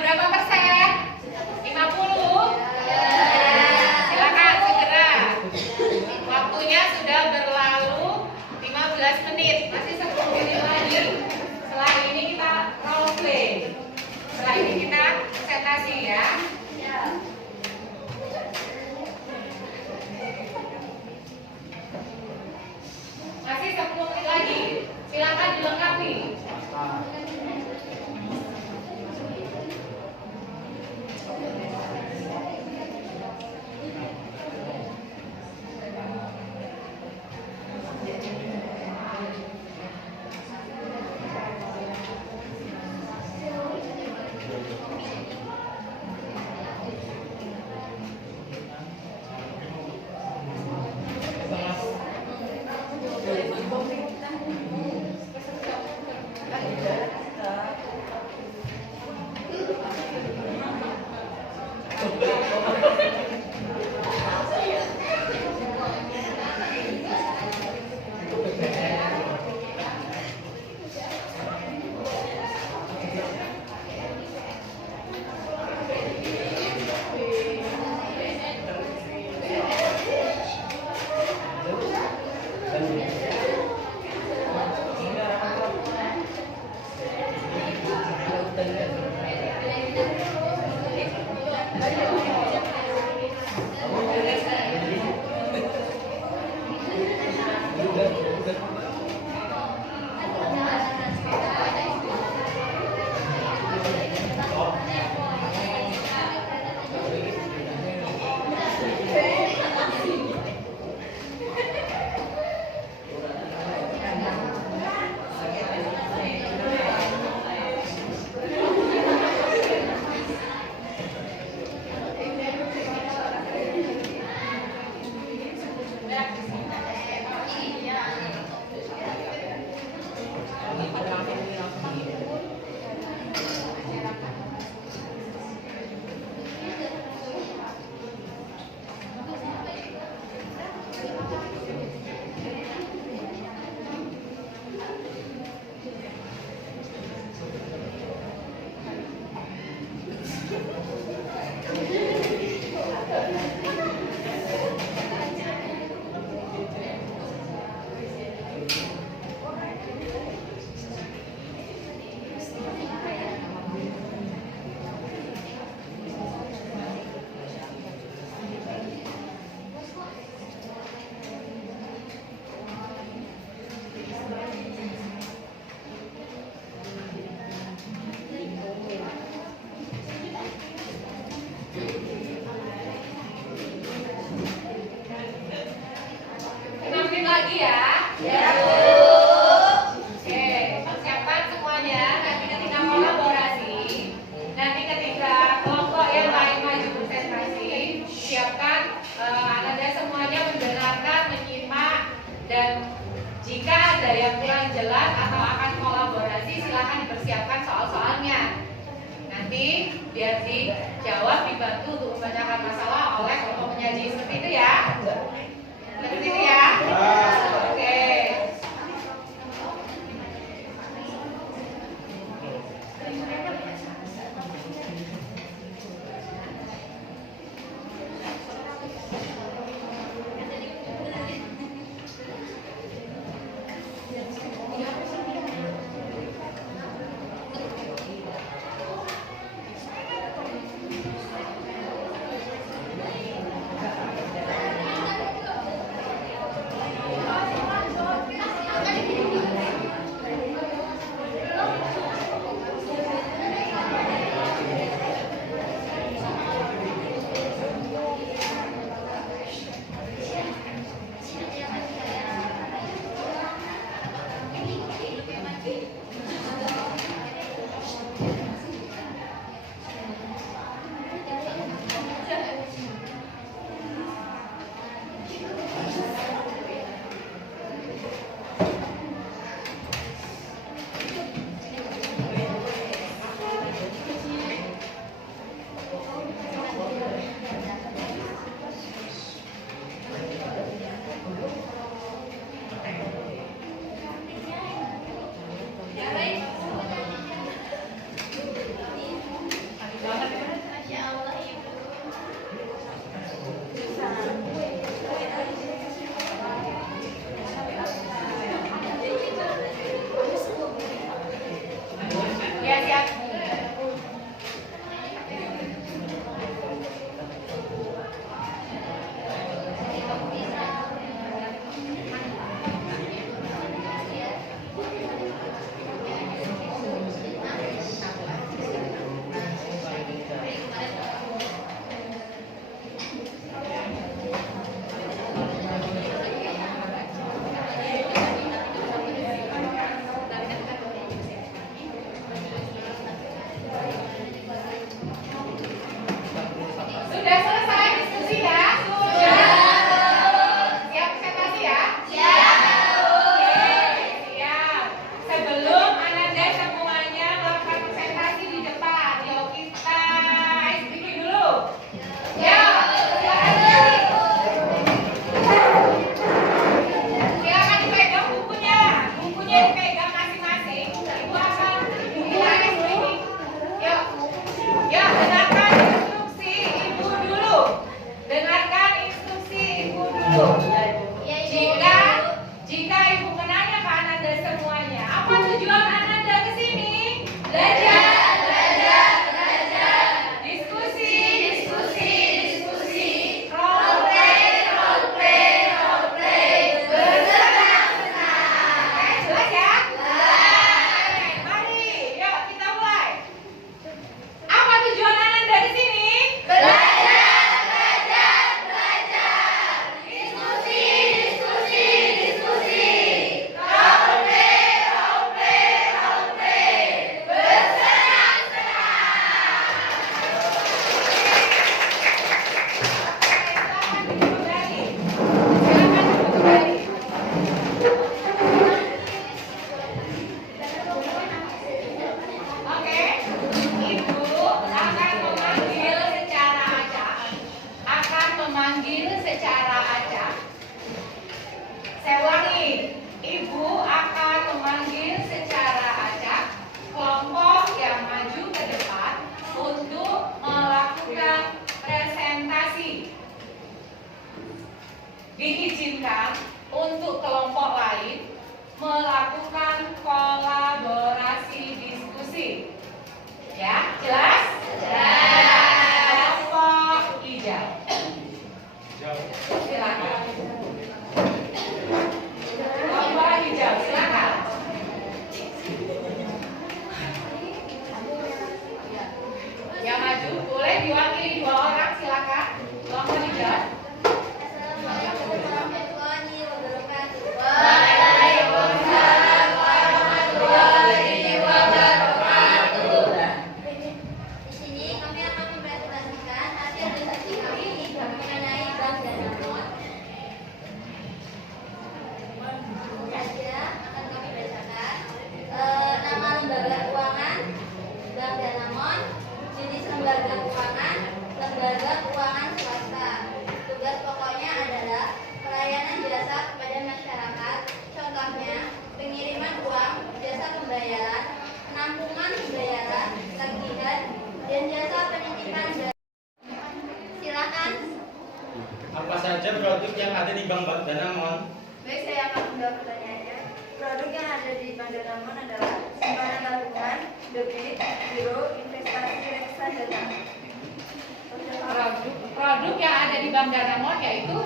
berapa persen? 50? Silakan segera. Waktunya sudah berlalu 15 menit. Masih 10 menit lagi. Setelah ini kita role play. Setelah ini kita presentasi ya. Masih 10 menit lagi. Silakan dilengkapi. Lagi ya. Oke, persiapan semuanya. Nanti ketika kolaborasi, nanti ketika kelompok yang lain maju presentasi, siapkan Anda semuanya mendengarkan, menyimak, dan jika ada yang kurang jelas atau akan kolaborasi, silakan dipersiapkan soal-soalnya. Nanti biar dijawab, dibantu untuk membacakan masalah oleh kelompok penyaji. Seperti itu ya. Seperti itu ya. Oke. Jika Ibu menanya ke Ananda semuanya, apa tujuan Ananda ke sini? Belajar, belajar. Diskusi. Role play. Bersenang-senang. Oke, jelas ya? Mari, yuk kita mulai. Apa tujuan Ananda ke sini? Belajar. Saya ulangi, Ibu akan memanggil secara acak kelompok yang maju ke depan untuk melakukan presentasi. Diizinkan untuk kelompok lain melakukan kolaborasi diskusi. Ya, jelas? Jelas. Kelompok hijau. Silakan. Kelompok hijau, silakan. Yang maju boleh diwakili 2 orang, silakan. Kelompok hijau. Waalaikumsalam warahmatullahi wabarakatuh. Di sini kami akan mempresentasikan hasil diskusi kami mengenai bank Danamon. Saja akan kami bacakan nama lembaga keuangan Bank Danamon, jenis lembaga keuangan swasta. Tugas pokoknya adalah pelayanan jasa kepada masyarakat, contohnya pengiriman uang, jasa pembayaran, penampungan pembayaran, tagihan, dan jasa penitipan. Silakan. Apa saja produk yang ada di Bank Danamon? Baik, saya akan menjawab pertanyaannya. Produk yang ada di Bank Danamon adalah simpanan tabungan, debit, giro, investasi, reksadana. Produk yang ada di Bank Danamon yaitu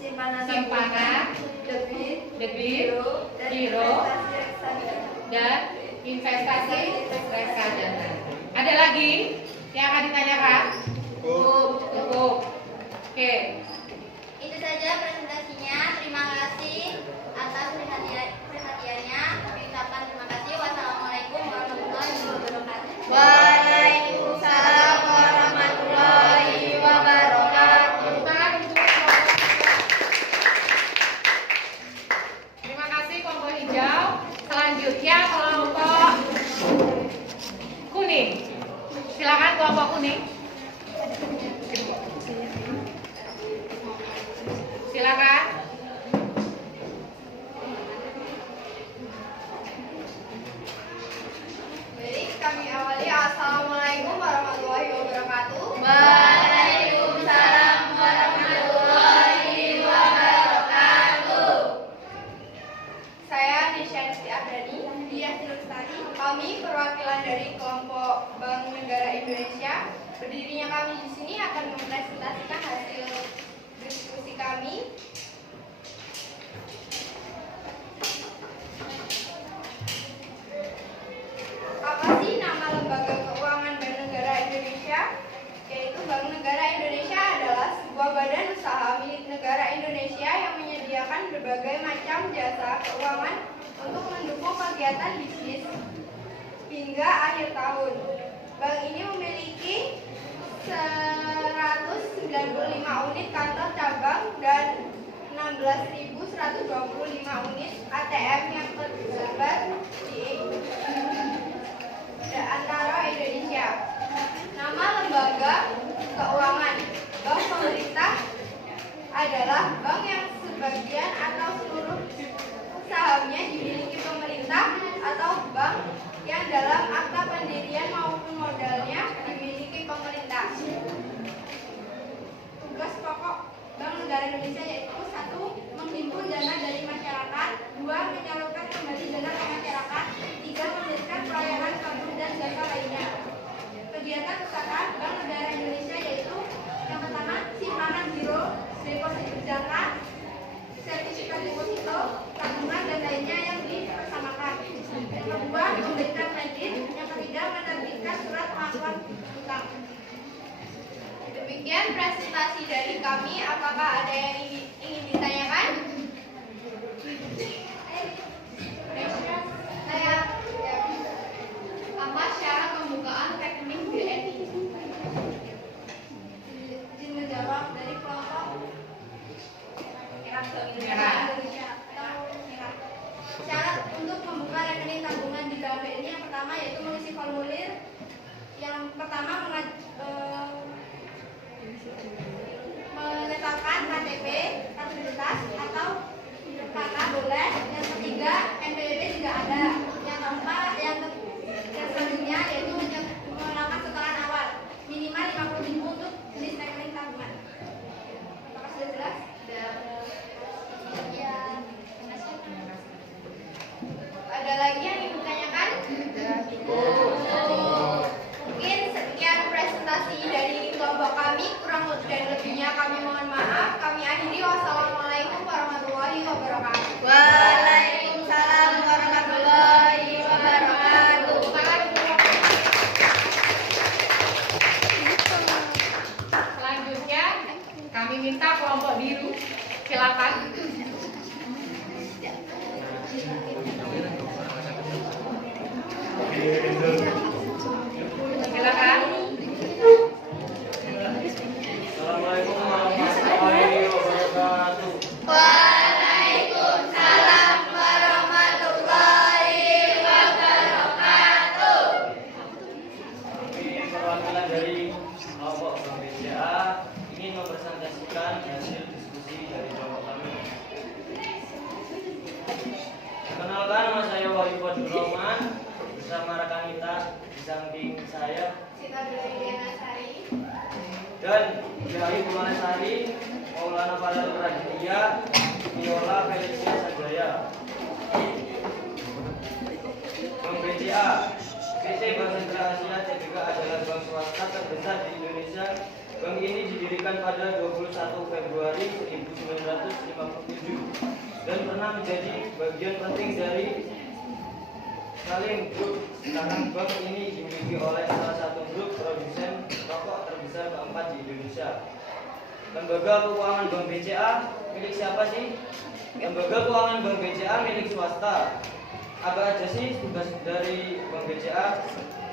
Simpanan, debit, giro, giro, dan investasi reksadana. dan investasi reksadana. Ada lagi yang akan ditanyakan? Cukup. Oke. Itu saja presentasinya. Terima kasih atas perhatiannya. Kami ucapkan terima kasih. Wassalamualaikum warahmatullahi wabarakatuh. Waalaikumsalam warahmatullahi wabarakatuh. Terima kasih kelompok hijau. Selanjutnya kelompok kuning. Silakan kelompok kuning. Silakan. Baik, kami awali. Assalamualaikum warahmatullahi wabarakatuh. Waalaikumsalam warahmatullahi wabarakatuh. Saya Nisha Ardani, Diah Lestari. Kami perwakilan dari kelompok Bank Negara Indonesia. Berdirinya kami di sini akan mempresentasikan hasil diskusi kami. Apa sih nama lembaga keuangan Bank Negara Indonesia? Yaitu Bank Negara Indonesia adalah sebuah badan usaha milik negara Indonesia yang menyediakan berbagai macam jasa keuangan untuk mendukung kegiatan bisnis hingga akhir tahun. Bank ini memiliki 195 unit kantor cabang dan 16.125 unit ATM yang tersebar di antara Indonesia. Nama lembaga keuangan bank pemerintah adalah bank yang sebagian atau seluruh sahamnya dimiliki pemerintah atau bank yang dalam akta pendirian maupun modalnya dimiliki pemerintah. Tugas pokok Bank Negara negara Indonesia yaitu 1. Menghimpun dana dari masyarakat, 2. Menyalurkan kembali dana ke masyarakat, 3. Memberikan pelayanan kabur dan jasa lainnya. Kegiatan usaha Bank Negara Indonesia yaitu yang pertama simpanan giro, deposito berjangka, sertifikat deposito, tabungan dan lainnya yang dipersamakan. Yang kedua memberikan kredit, yang ketiga menerbitkan surat pengakuan utang. Demikian presentasi dari kami. Apakah ada yang ingin ditanyakan? Apa syarat pembukaan rekening BNI? Izin menjawab dari kelompok Indonesia atau Merah. Syarat untuk membuka rekening tabungan di dalam BNI yang pertama yaitu mengisi formulir. Yang pertama menetapkan KTP, kartu identitas atau KK boleh. Yang ketiga NPWP tidak ada. Yang keempat yang selanjutnya yaitu melakukan setoran awal minimal 50.000 untuk jenis rekening tabungan. Apakah sudah jelas? Ya. Ada lagi yang ingin ditanyakan? Mungkin sekian presentasi dari kelompok kami. Kurang dan lebihnya kami mohon maaf. Kami akhiri. Wassalamualaikum warahmatullahi wabarakatuh. Waalaikumsalam warahmatullahi wabarakatuh. Selanjutnya kami minta kelompok biru, silakan. Silakan. Assalamualaikum warahmatullahi wabarakatuh. Waalaikumsalam warahmatullahi wabarakatuh. Kami perwakilan dari kelompok Bank BCA ingin mempresentasikan hasil diskusi dari kelompok kami. Perkenalkan, nama saya Wahyu Fadil Roman bersama rekan kita di samping saya Sita Deliana Sari dan Yai Pulanasari, Maulana Fadil Raditya, Viola Felicia Sajaya. Bank BCA, PT Bank Sentral Asia Tbk adalah bank swasta terbesar di Indonesia. Bank ini didirikan pada 21 Februari 1957 dan pernah menjadi bagian penting dari Salim Group. Sekarang bank ini dimiliki oleh salah satu grup produsen rokok terbesar keempat di Indonesia. Lembaga keuangan Bank BCA milik siapa sih? Lembaga keuangan Bank BCA milik swasta. Apa aja sih tugas dari Bank BCA?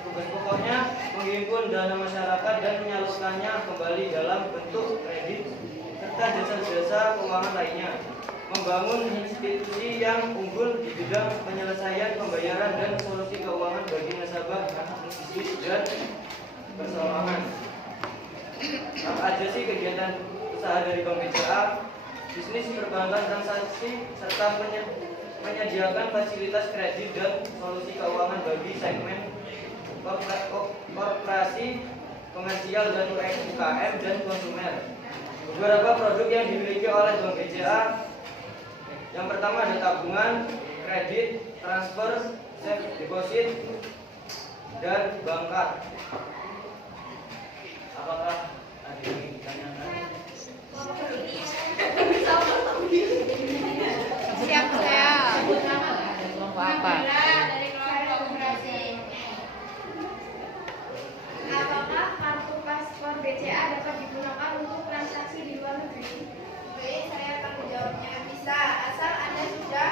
Tugas pokoknya menghimpun dana masyarakat dan menyalurkannya kembali dalam bentuk kredit serta jasa-jasa keuangan lainnya. Membangun institusi yang unggul di bidang penyelesaian pembayaran dan solusi keuangan bagi nasabah bisnis dan persawahan. Apa aja sih kegiatan usaha dari Bank BCA? Bisnis perbankan transaksi serta menyediakan fasilitas kredit dan solusi keuangan bagi segmen korporasi, komersial dan UMKM dan konsumen. Beberapa produk yang dimiliki oleh Bank BCA, yang pertama ada tabungan, kredit, transfer, safe deposit, dan bank card. Apakah ada yang ingin ditanyakan? Siap saya. Apa? Dari kelompok operasi. Apakah kartu paspor BCA dapat digunakan untuk transaksi di luar negeri? Baik, saya akan menjawabnya. Bisa, asal Anda sudah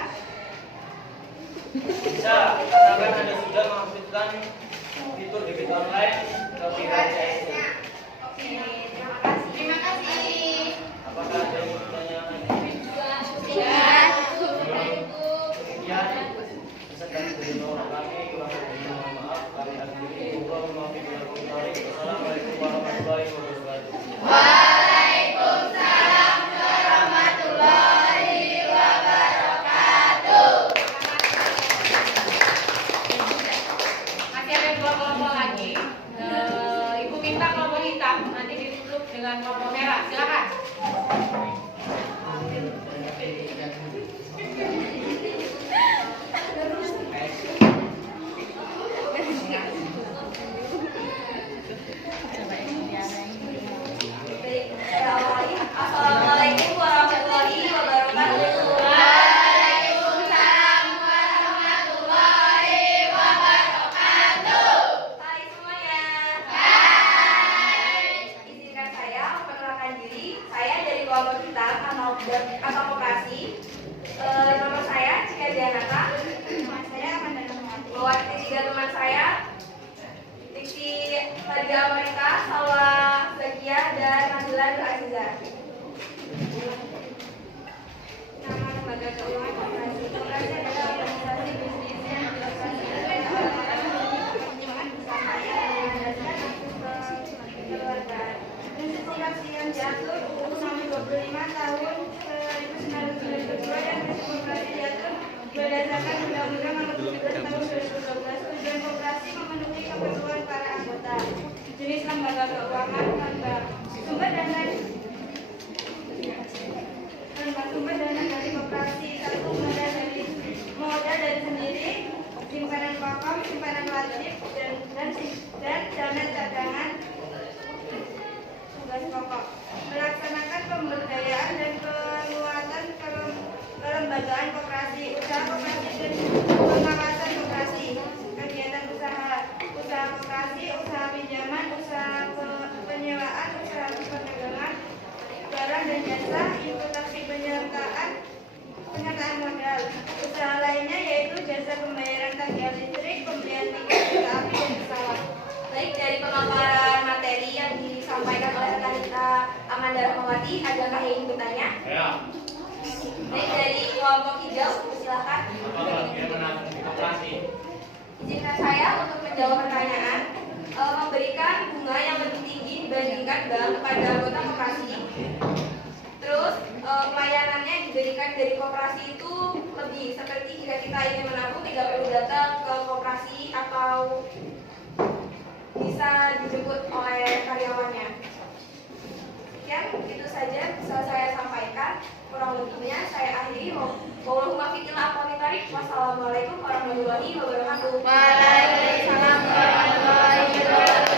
Bisa, asalkan Anda sudah mengaktifkan fitur debit online ke PHCS-nya. Oke, terima kasih. Terima kasih. Apakah ada yang mau ditanyakan? Sudah. Demikian, peserta atau koperasi. Nama saya Cika Dianata. Saya akan mewakili 3 teman saya, Diksi Nadia Amerika, Salwa Zakia, dan Nazila Nur Aziza. Nama lembaga keuangan koperasi. Koperasi adalah organisasi bisnis yang prinsip koperasi yang diatur UU Nomor 25 Tahun 1992 dan prinsip koperasi diatur berdasarkan Undang-Undang Nomor 17 Tahun 2012. Tujuan koperasi memenuhi kebutuhan para anggota. Jenis lembaga keuangan, sumber dana dari koperasi. 1. Modal dari sendiri, simpanan pokok, simpanan wajib, dan dana cadangan. Tugas pokok: melaksanakan pemberdayaan dan penguatan kelembagaan koperasi, usaha koperasi dan pengawasan koperasi, kegiatan usaha koperasi, usaha pinjaman, usaha penyewaan, usaha perdagangan barang dan jasa, imputasi penyertaan modal. Usaha lainnya yaitu jasa pembayaran tagihan listrik, pembelian tiket kereta api dan pesawat. Baik, dari pemaparan materi yang disampaikan oleh rekan kita Amanda Rahmawati, adakah yang ingin bertanya? Ya. Baik, dari kelompok hijau, silakan. Izinkan saya untuk menjawab pertanyaan. Memberikan bunga yang lebih tinggi dibandingkan bank kepada anggota koperasi. Terus pelayanannya yang diberikan dari koperasi itu lebih, seperti jika kita ingin menabung tidak perlu datang ke koperasi atau bisa dijemput oleh karyawannya. Sekian, itu saja bisa saya sampaikan. Kurang lebihnya saya akhiri. Wassalamualaikum warahmatullahi wabarakatuh. Waalaikumsalam warahmatullahi wabarakatuh.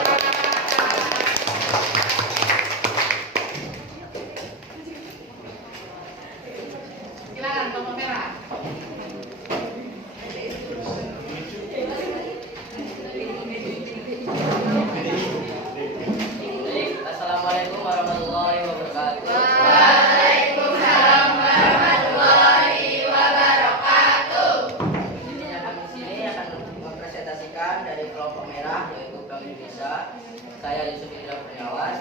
Silakan tombol merah. Assalamualaikum warahmatullahi wabarakatuh. Waalaikumsalam warahmatullahi wabarakatuh. Intinya kami di sini akan mempresentasikan dari kelompok merah yaitu Bank Indonesia. Saya Yusuf Indra Kurniawan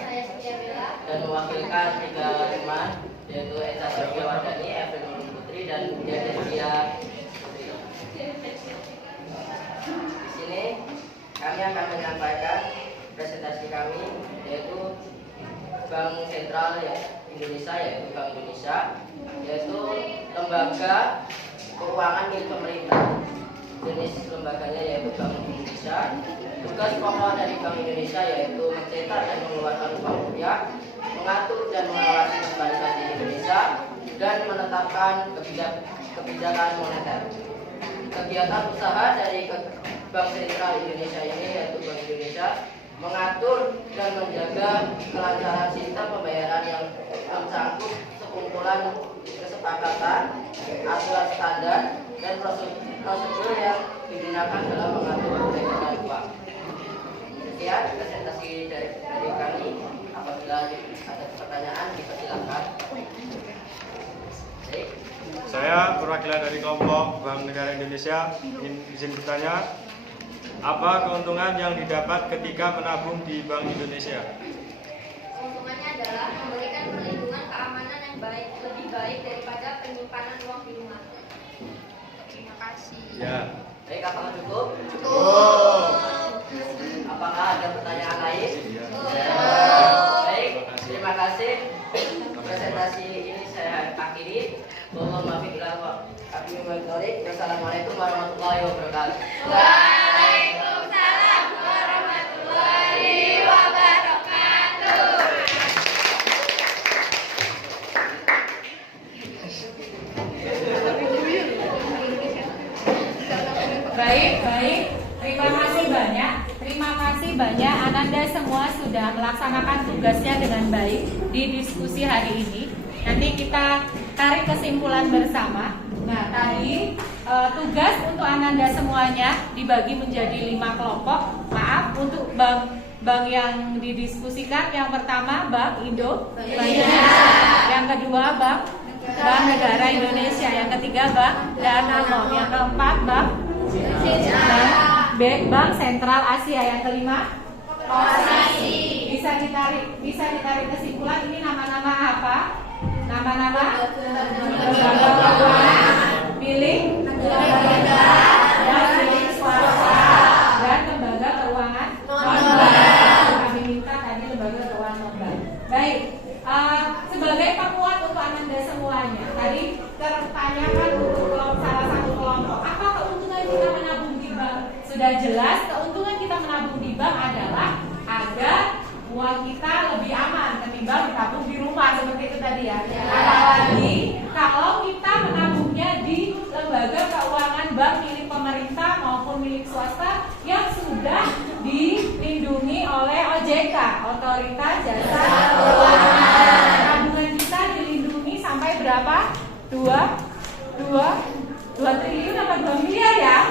dan mewakilkan 3 teman yaitu Esa Sarjawardani, Evelyn Nurul Putri, dan Diadesia Putri. Di sini kami akan menyampaikan presentasi kami yaitu Bank Sentral Indonesia, yaitu Bank Indonesia, yaitu lembaga keuangan milik pemerintah. Jenis lembaganya yaitu Bank Indonesia. Tugas pokok dari Bank Indonesia yaitu mencetak dan mengeluarkan uang rupiah, mengatur dan mengawasi perbankan di Indonesia, dan menetapkan kebijakan moneter. Kegiatan usaha dari Bank Sentral Indonesia ini yaitu Bank Indonesia mengatur dan menjaga kelancaran sistem pembayaran yang mencakup sekumpulan kesepakatan, aturan standar, dan prosedur yang digunakan dalam mengatur peredaran uang. Sekian presentasi dari kami. Apabila ada pertanyaan, dipersilakan. Saya perwakilan dari kelompok Bank Negara Indonesia izin bertanya, apa keuntungan yang didapat ketika menabung di Bank Indonesia? Keuntungannya adalah memberikan perlindungan keamanan yang lebih baik daripada penyimpanan uang di rumah. Terima kasih. Ya. Baik, apakah cukup? Cukup. Apakah ada pertanyaan lain? Ya. Baik, terima kasih. Presentasi ini saya akhiri. Wassalamualaikum warahmatullahi wabarakatuh. Waalaikumsalam warahmatullahi wabarakatuh. Baik. Terima kasih banyak. Ananda semua sudah melaksanakan tugasnya dengan baik di diskusi hari ini. Nanti kita tarik kesimpulan bersama. Nah, tadi tugas untuk Ananda semuanya dibagi menjadi 5 kelompok. Maaf, untuk Bank bank yang didiskusikan? Yang pertama Bank Indonesia, yang kedua Bank Negara Indonesia, yang ketiga Bank Danamon, yang keempat Bank Bank Sentral Asia, yang kelima bisa ditarik kesimpulan ini nama-nama apa? Nama-nama lembaga keuangan milik negara dan milik swasta dan lembaga keuangan non-bank. Kami minta tadi lembaga keuangan non-bank. Baik, sebagai penguat untuk Anda semuanya, tadi tertanyakan untuk salah satu kelompok, apa keuntungan kita menabung di bank? Sudah jelas, keuntungan kita menabung di bank adalah agar uang kita lebih aman ketimbang ditabung di rumah seperti itu tadi ya. Apalagi kalau kita menabungnya di lembaga keuangan bank milik pemerintah maupun milik swasta yang sudah dilindungi oleh OJK, Otoritas Jasa Keuangan. Tabungan kita dilindungi sampai berapa? 2 triliun apa 2 miliar ya?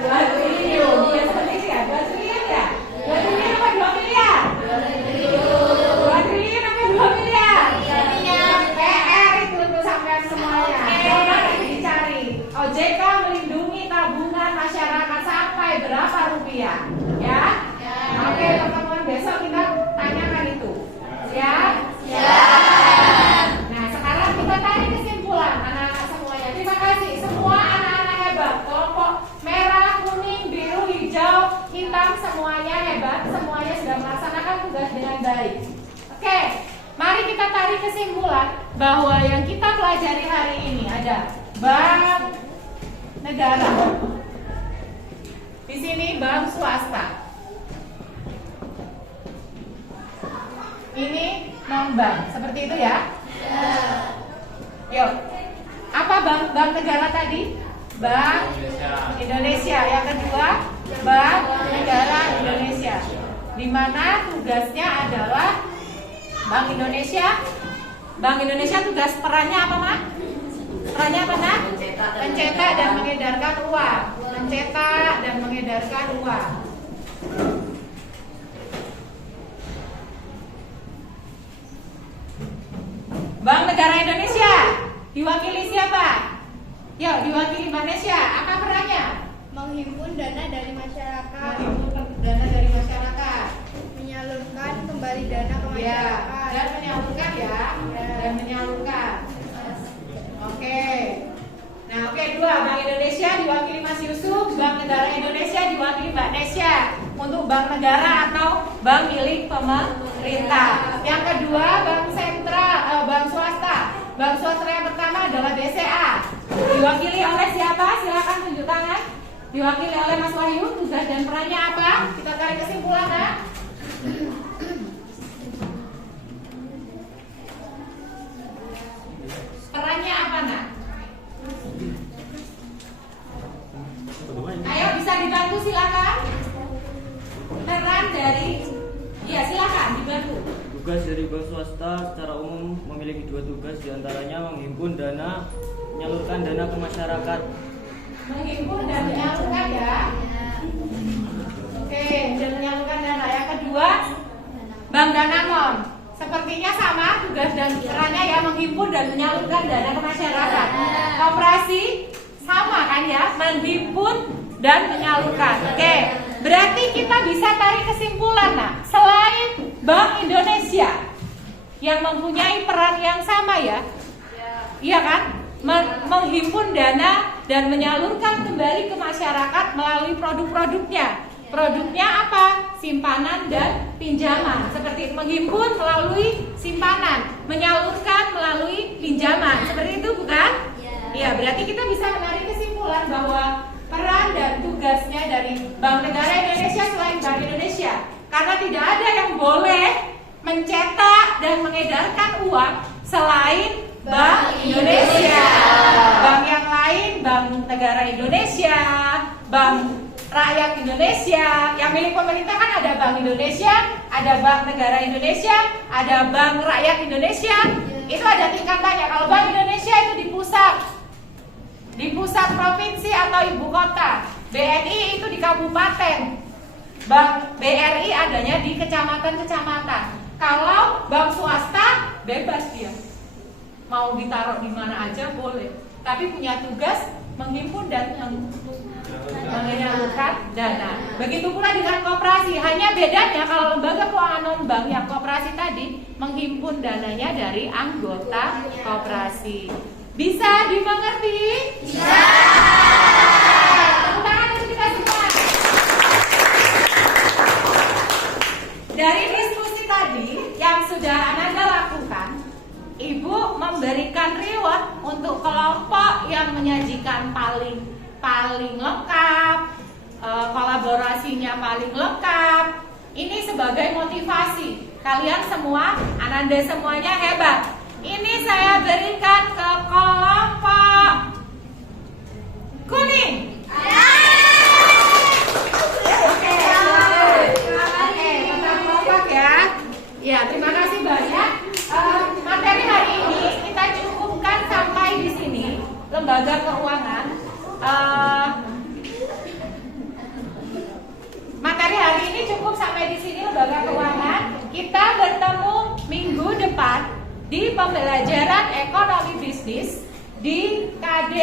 2 triliun. Ya seperti itu ya, 2 triliun ya? 2 triliun apa 2 miliar? 2 triliun apa 2 miliar? PR itu untuk sampai semuanya. Coba dicari. OJK melindungi tabungan masyarakat sampai berapa rupiah? Ya? Oke, pertemuan besok kita tanyakan itu. Siap? Nah, sekarang kita tarik kesimpulan anak-anak semuanya. Terima kasih semua anak-anak hebat. Kelompok merah, kuning, biru, hijau, hitam semuanya hebat. Semuanya sudah melaksanakan tugas dengan baik. Oke, mari kita tarik kesimpulan bahwa yang kita pelajari hari ini ada bank negara. Di sini bank swasta. Ini non-bank, seperti itu ya? Yuk, apa bank negara tadi? Bank Indonesia. Yang kedua, Bank Negara Indonesia. Di mana tugasnya adalah Bank Indonesia. Bank Indonesia tugas perannya apa, Mak? Perannya apa, Nak? Mencetak dan mengedarkan uang. Mencetak dan mengedarkan uang. Bank Negara Indonesia diwakili siapa? Yuk, diwakili Mbak Nesya. Apa perannya? Menghimpun dana dari masyarakat, Menghimpun dana dari masyarakat, menyalurkan kembali dana ke ya, masyarakat. dan menyalurkan ya, dan menyalurkan. Oke. Nah, oke, dua. Bank Indonesia diwakili Mas Yusuf, Bank Negara Indonesia diwakili Mbak Nesya. Untuk bank negara atau bank milik pemerintah. Yang kedua, bank sentral, bank swasta. Bank swasta yang pertama adalah BCA. Diwakili oleh siapa? Silakan tunjuk tangan. Diwakili oleh Mas Wahyu. Tugas dan perannya apa? Kita tarik kesimpulan, Nak. Perannya apa, Nak? Ayo, bisa dibantu silakan. Peran dari, ya silakan dibantu. Tugas dari bank swasta secara umum memiliki dua tugas, diantaranya menghimpun dana, menyalurkan dana ke masyarakat. Menghimpun dan menyalurkan ya. Oke, dan menyalurkan dana. Yang kedua, Bank Danamon. Sepertinya sama tugas dan perannya ya, menghimpun dan menyalurkan dana ke masyarakat. Operasi sama kan ya, menghimpun dan menyalurkan. Oke, berarti kita bisa tarik kesimpulan, nah, selain Bank Indonesia yang mempunyai peran yang sama ya, iya kan, menghimpun dana dan menyalurkan kembali ke masyarakat melalui produk-produknya. Produknya apa? Simpanan dan pinjaman. Seperti menghimpun melalui simpanan, menyalurkan melalui pinjaman. Seperti itu bukan? Iya, berarti kita bisa menarik kesimpulan bahwa peran dan tugasnya dari Bank Negara Indonesia selain Bank Indonesia, karena tidak ada yang boleh mencetak dan mengedarkan uang selain Bank Indonesia. Bank yang lain, Bank Negara Indonesia, Bank Rakyat Indonesia, yang milik pemerintah kan ada Bank Indonesia, ada Bank Negara Indonesia, ada Bank Rakyat Indonesia. Itu ada tingkatannya. Kalau Bank Indonesia itu di pusat provinsi atau ibu kota. BNI itu di kabupaten. Bank BRI adanya di kecamatan-kecamatan. Kalau bank swasta bebas dia, mau ditaruh di mana aja boleh. Tapi punya tugas menghimpun dan menyalurkan dana. Begitu pula dengan koperasi. Hanya bedanya kalau lembaga keuangan non bank yang koperasi tadi menghimpun dananya dari anggota koperasi. Bisa dimengerti? Bisa. Tepuk tangan untuk kita semua. Dari diskusi tadi yang sudah Ananda lakukan, Ibu memberikan reward untuk kelompok yang menyajikan paling lengkap, kolaborasinya paling lengkap. Ini sebagai motivasi. Kalian semua, Ananda semuanya hebat. Ini saya berikan ke kelompok kuning. Oke, tetap kompak ya. Ya, terima kasih banyak. Materi hari ini kita cukupkan sampai di sini. Lembaga keuangan. Materi hari ini cukup sampai di sini lembaga keuangan. Kita bertemu minggu depan di pembelajaran ekonomi bisnis di KD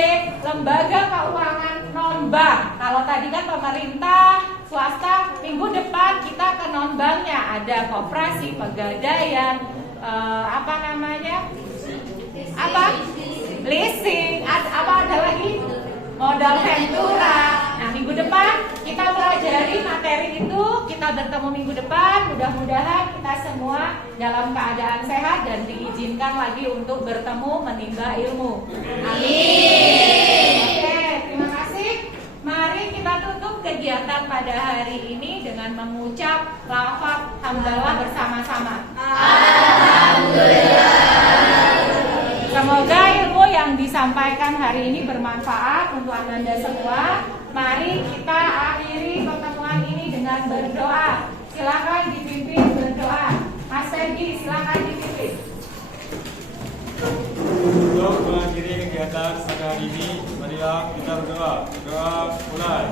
Lembaga Keuangan Non-Bank. Kalau tadi kan pemerintah, swasta, minggu depan kita ke non-banknya. Ada koperasi, pegadaian, leasing, ada lagi modal ventura. Nah, minggu depan kita pelajari materi itu. Kita bertemu minggu depan. Mudah-mudahan kita semua dalam keadaan sehat dan diizinkan lagi untuk bertemu menimba ilmu. Amin. Oke, terima kasih. Mari kita tutup kegiatan pada hari ini dengan mengucap lafaz hamdalah bersama-sama. Alhamdulillah. Semoga ilmu yang disampaikan hari ini bermanfaat untuk Ananda semua. Mari kita akhiri pertemuan ini dengan berdoa. Silakan dipimpin berdoa. Mas Sergi, silakan dipimpin. Untuk mengakhiri kegiatan pada hari ini, marilah kita berdoa. Doa mulai.